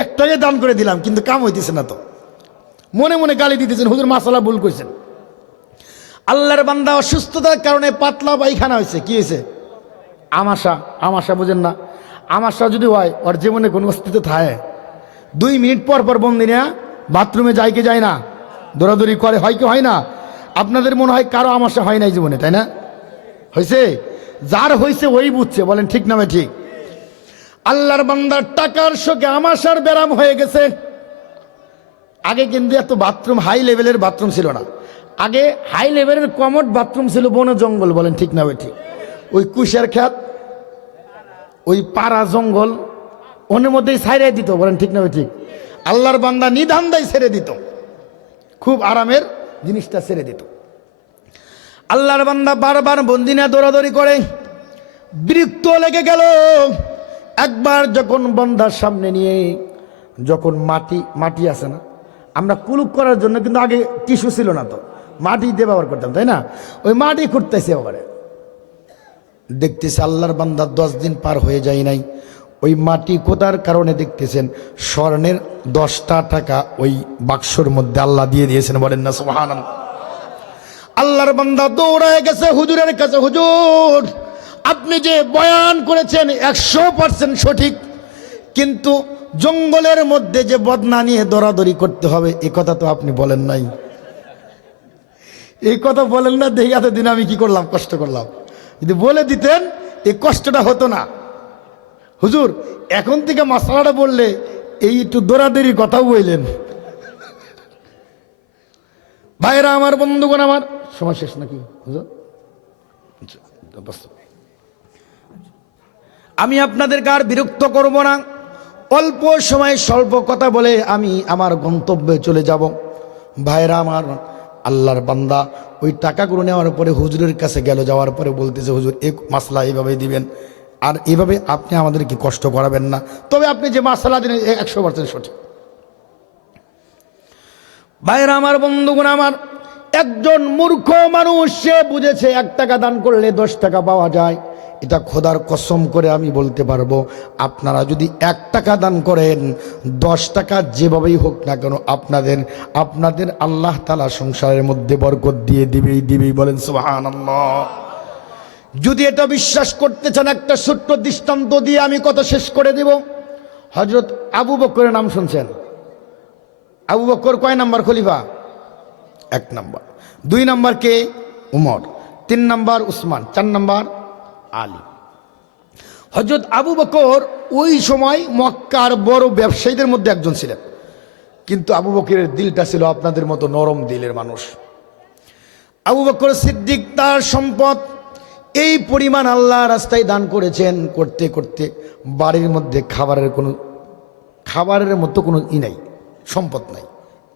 1 টাকাই দান করে দিলাম, কিন্তু কাম হইতেছে না। তো মনে মনে গালি দিতেছেন, হুজুর মাসালা ভুল করেছেন। আল্লাহর বান্দা অসুস্থতার কারণে পাতলা পায়খানা হয়েছে। কি হয়েছে? আমাশা। আমাশা বুঝেন না? আমাশা যদি হয়, ওর জীবনে কোনো অস্তিত্ব থাকে? 2 মিনিট পর পর বন্দি নেয়া বাথরুমে যায় কি যায় না? দৌড়াদৌড়ি করে, হয় কি হয় না? আপনাদের মনে হয় কারো আমাশা হয় নাই জীবনে, তাই না? হয়েছে? যার হয়েছে ওই বুঝছে। বলেন ঠিক না ঠিক? আল্লাহর বান্দার টাকার শোকে আমাশার ব্যারাম হয়ে গেছে। আগে কিন্তু এত বাথরুম হাই লেভেলের বাথরুম ছিল না। আগে হাই লেভেলের কমোড বাথরুম ছিল বন জঙ্গল। বলেন ঠিক না ঠিক? ওই কুশের খেত, ওই পাড়া জঙ্গল, ওনের মধ্যেই ছাইড়াই দিত। বলেন ঠিক না ঠিক? আল্লাহর বান্দা নিধান্দাই ছেড়ে দিত, খুব আরামের জিনিসটা ছেড়ে দিত। আল্লাহর বান্দা বারবার বন্দিনা দৌড়াদৌড়ি করে, বিরক্ত লেগে গেল। একবার যখন বন্দার সামনে নিয়ে, যখন মাটি আছে না, আমরা কুলুপ করার জন্য কিন্তু আগে টিস্যু ছিল না, তো মাটি দিয়ে ব্যবহার করতাম, তাই না? ওই মাটি খুঁড়তেছে, ওখানে দেখতেছে আল্লাহর বান্দা 10 দিন পার হয়ে যায় নাই। ওই মাটি কোদার কারণে দেখতেছেন স্বর্ণের 10টা টাকা ওই বাক্সর মধ্যে আল্লাহ দিয়ে দিয়েছেন। বলেন না সুবহানাল্লাহ। আল্লাহর বান্দা দৌড়ায় গেছে হুজুরের কাছে, হুজুর আপনি যে বয়ান করেছেন 100% সঠিক, কিন্তু জঙ্গলের মধ্যে যে বদনা নিয়ে দৌড়াদৌড়ি করতে হবে, এ কথা তো আপনি বলেন নাই। এই কথা বলেন না দেখে এতদিন আমি কি করলাম, কষ্ট করলাম। যদি বলে দিতেন এই কষ্টটা হতো না। হুজুর এখন থেকে মাসালাটা বললে এই একটু দৌড়াদৌড়ির কথাও বললেন। ভাইরা আমার, বন্ধুগণ আমার, সময় শেষ নাকি হুজুর? আমি আপনাদেরকে আর বিরক্ত করব না। অল্প সময় স্বল্প কথা বলে আমি আমার গন্তব্যে চলে যাব। ভাইরা আমার, আল্লাহর বান্দা ওই টাকাগুলো নেওয়ার পরে হুজুরের কাছে গেল, যাওয়ার পরে বলতেছে হুজুর এই মাসলা এইভাবে দিবেন, আর এইভাবে আপনি আমাদেরকে কষ্ট করাবেন না, তবে আপনি যে মাসলা দিলেন 100% সঠিক। ভাইরা আমার, বন্ধুগণ আমার, একজন মূর্খ মানুষ সে বুঝেছে 1 টাকা দান করলে 10 টাকা পাওয়া যায়। এটা খোদার কসম করে আমি বলতে পারবো, আপনারা যদি 1 টাকা দান করেন, 10 টাকা যেভাবেই হোক না কেন আপনাদের আল্লাহ তাআলা সংসারের মধ্যে বরকত দিয়ে দিবেই। বলেন সুবহানাল্লাহ। যদি এটা বিশ্বাস করতে চান, একটা ছোট্ট দৃষ্টান্ত দিয়ে আমি কথা শেষ করে দেব। হযরত আবু বকরের নাম শুনছেন? আবু বকর কয় নাম্বার খলিফা? 1 নাম্বার। 2 নাম্বার কে? উমর। 3 নাম্বার উসমান। 4 নাম্বার আলী। হযরত আবু বকর ওই সময় মক্কার বড় ব্যবসায়ীদের মধ্যে একজন ছিলেন, কিন্তু আবু বকরের দিলটা ছিল আপনাদের মতো নরম দিলের মানুষ। আবু বকর সিদ্দিক তার সম্পদ এই পরিমাণ আল্লাহ রাস্তায় দান করেছেন, করতে করতে বাড়ির মধ্যে খাবারের মতো কোনো নাই, সম্পদ নাই।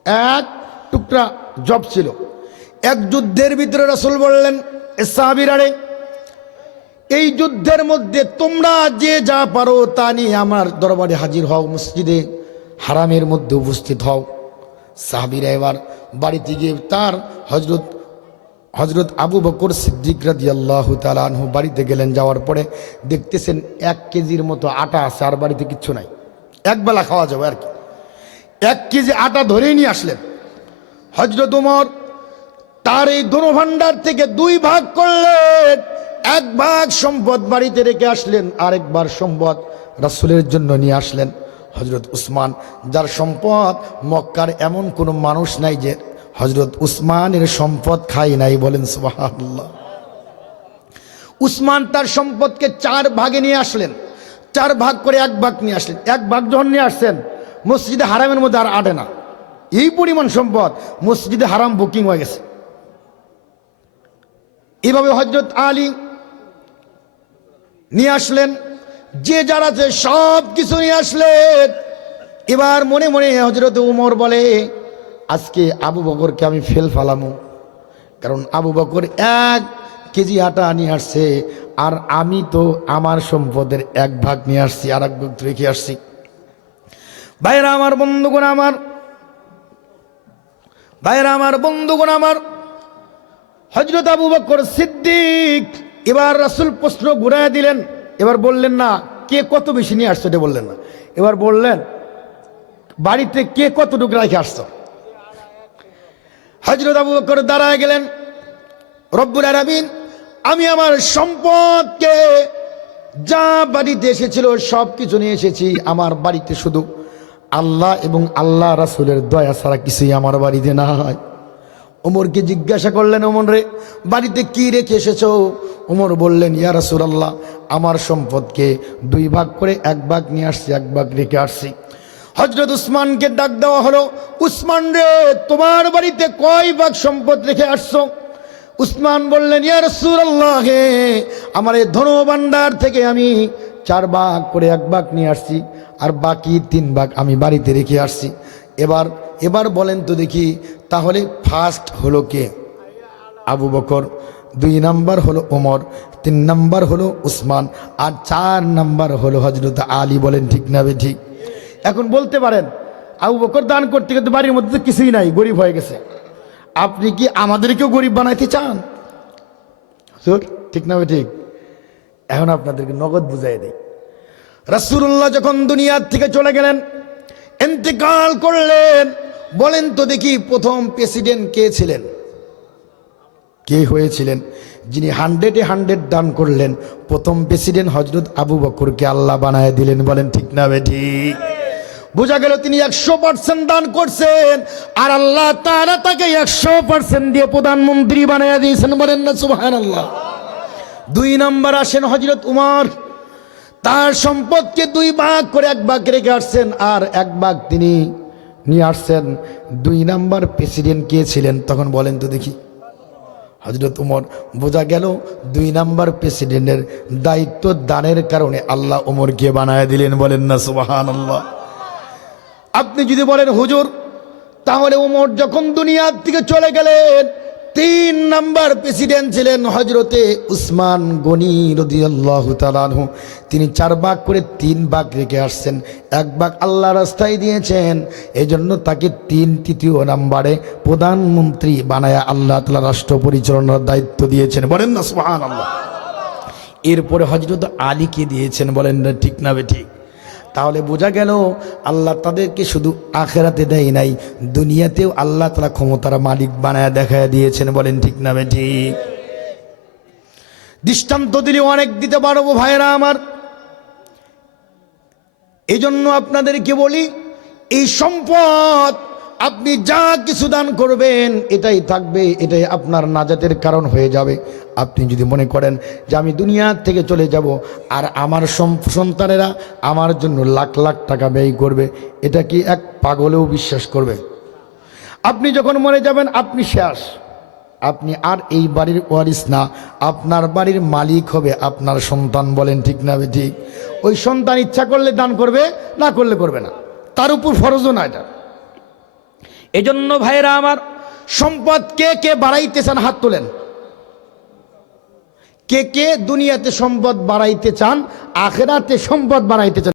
1 টুকরা জব ছিল। এক যুদ্ধের ভিতরে রাসূল বললেন, সাহাবীরা রে, এই যুদ্ধের মধ্যে তোমরা যে যা পারো তা নিয়ে আমার দরবারে হাজির হও, মসজিদে হারামের মধ্যে উপস্থিত হও। সাহাবীরা এবার বাড়িতে গিয়ে তার হযরত আবু বকর সিদ্দিক রাদিয়াল্লাহু তাআলা আনহু বাড়িতে গেলেন। যাওয়ার পরে দেখতেছেন 1 কেজির মতো আটা আছে, আর বাড়িতে কিচ্ছু নাই, একবেলা খাওয়া যাবে আর কি। 1 কেজি আটা ধরেই নিয়ে আসলেন। হযরত ওমর তার এই ধনভাণ্ডার থেকে 2 ভাগ করলেন। 1 ভাগ সম্পদ বাড়িতে রেখে আসলেন, আরেকবার সম্পদ রাসূলের জন্য নিয়ে আসলেন। হযরত উসমান, যার সম্পদ মক্কার এমন কোনো মানুষ নাই যে হযরত উসমানের সম্পদ খায় নাই। বলেন সুবহানাল্লাহ। উসমান তার সম্পদকে 4 ভাগে নিয়ে আসলেন। 4 ভাগ করে 1 ভাগ নিয়ে আসলেন। 1 ভাগ যখন নিয়ে আসছেন, মসজিদে হারামের মধ্যে আর আটে না, এই পরিমাণ সম্পদ মসজিদে হারাম বুকিং হয়ে গেছে। এভাবে হযরত আলী নিয়ে আসলেন, যে যারা আছে সব কিছু নিয়ে আসলেন। এবার মনে মনে হযরত উমর বলে, আজকে আবু বকরকে আমি ফেল ফালামু, কারণ আবু বকর 1 কেজি আটা নিয়ে আসছে, আর আমি তো আমার সম্পদের 1 ভাগ নিয়ে আসছি, আর 1 ভাগ রেখে আসছি। ভাইরা আমার, বন্ধুগণ আমার, হযরত আবু বকর সিদ্দিক এবার রাসূল প্রশ্ন ঘুরায় দিলেন। এবার বললেন না কে কত বেশি নিয়ে আসছে, এটা বললেন না। এবার বললেন বাড়িতে কে কতটুকু রেখে আসছো। হযরত আবু বকর দাঁড়ায় গেলেন, রব্বুল আলামিন, আমি আমার সম্পদকে যা বাড়িতে এসেছিল সব কিছু নিয়ে এসেছি। আমার বাড়িতে শুধু আল্লাহ এবং আল্লাহ রাসূলের দয়া ছাড়া কিছুই আমার বাড়িতে নাই। ওমরকে জিজ্ঞাসা করলেন, ওমর রে, বাড়িতে কি রেখে এসেছো? ওমর বললেন, ইয়া রাসূলুল্লাহ, আমার সম্পদকে 2 ভাগ করে 1 ভাগ নিয়ে আসছি, 1 ভাগ রেখে আসছি। হযরত উসমানকে ডাক দেওয়া হলো, উসমান রে, তোমার বাড়িতে কয় ভাগ সম্পদ রেখে আসছো? উসমান বললেন, ইয়া রাসূলুল্লাহ, আমার এই ধনভাণ্ডার থেকে আমি 4 ভাগ করে 1 ভাগ নিয়ে আসছি, আর বাকি 3 ভাগ আমি বাড়িতে রেখে আসছি। এবার বলেন তো দেখি, তাহলে ফার্স্ট হলো কে? আবু বকর, 2 নাম্বার হলো ওমর, 3 নাম্বার হলো উসমান, আর 4 নাম্বার হলো হযরত আলী। বলেন ঠিক না বে ঠিক? এখন বলতে পারেন, আবু বকর দান করতে করতে বাড়ির মধ্যে তো কিছুই নাই, গরিব হয়ে গেছে। আপনি কি আমাদেরকেও গরিব বানাইতে চান? ঠিক না বে ঠিক? এখন আপনাদেরকে নগদ বুঝাই দেয়। রাসূলুল্লাহ যখন দুনিয়ার থেকে চলে গেলেন, ইন্তেকাল করলেন, বলেন তো দেখি প্রথম প্রেসিডেন্ট কে ছিলেন? কে হয়েছিলেন? যিনি 100-100 দান করলেন, প্রথম প্রেসিডেন্ট হযরত আবু বকরকে আল্লাহ বানায় দিলেন। বলেন ঠিক না বে ঠিক? বোঝা গেল তিনি 100% দান করছেন, আর আল্লাহ তাআলা তাকে 100% দিয়ে প্রধানমন্ত্রী বানায় দিয়েছেন। বলেন না সুবহানাল্লাহ। 2 নাম্বার আসেন হযরত উমর, তার সম্পদকে 2 ভাগ করে 1 ভাগ রেখে আসছেন, আর 1 ভাগ তিনি নিয়ে আসছেন। 2 নাম্বার প্রেসিডেন্ট কে ছিলেন তখন? বলেন তো দেখি। হযরত উমর। বোঝা গেল 2 নাম্বার প্রেসিডেন্টের দায়িত্ব দানের কারণে আল্লাহ উমরকে বানায় দিলেন। বলেন না সুবহানাল্লাহ। আপনি যদি বলেন হুজুর, তাহলে উমর যখন দুনিয়ার থেকে চলে গেলেন, 3 নাম্বার প্রেসিডেন্ট ছিলেন হযরতে উসমান গনি রাদিয়াল্লাহু তাআলা আনহু। তিনি 4 ভাগ করে 3 ভাগ রেখে আসছেন, 1 ভাগ আল্লাহ রাস্তায় দিয়েছেন। এজন্য তাকে 3 নাম্বারে প্রধানমন্ত্রী বানায়া আল্লাহ তাআলা রাষ্ট্র পরিচালনার দায়িত্ব দিয়েছেন। বলেন না সুবহানাল্লাহ। এরপরে হযরত আলীকে দিয়েছেন। বলেন না ঠিক না বেঠিক? তাহলে বোঝা গেল আল্লাহ তাদেরকে শুধু আখেরাতে দেয় নাই, দুনিয়াতেও আল্লাহ তাআলা ক্ষমতার মালিক বানায়া দেখায় দিয়েছেন। বলেন ঠিক না বেঠিক? দৃষ্টান্ত দিলে অনেক দিতে পারবো ভাইরা আমার। এই জন্য আপনাদেরকে বলি, এই সম্পদ আপনি যা কিছু দান করবেন এটাই থাকবে, এটাই আপনার নাজাতের কারণ হয়ে যাবে। আপনি যদি মনে করেন যে আমি দুনিয়া থেকে চলে যাব আর আমার সন্তানেরা আমার জন্য লাখ লাখ টাকা ব্যয় করবে, এটা কি এক পাগলেও বিশ্বাস করবে? আপনি যখন মরে যাবেন আপনি শেষ, আপনি আর এই বাড়ির ওয়ারিস না, আপনার বাড়ির মালিক হবে আপনার সন্তান। বলেন ঠিক না ঠিক? ওই সন্তান ইচ্ছা করলে দান করবে, না করলে করবে না, তার উপর ফরজও না এটা। এজন্য ভাইরা আমার, সম্পদ কে কে বাড়াইতে চান হাত তোলেন। কে কে দুনিয়াতে সম্পদ বাড়াইতে চান, আখেরাতে সম্পদ বাড়াইতে চান?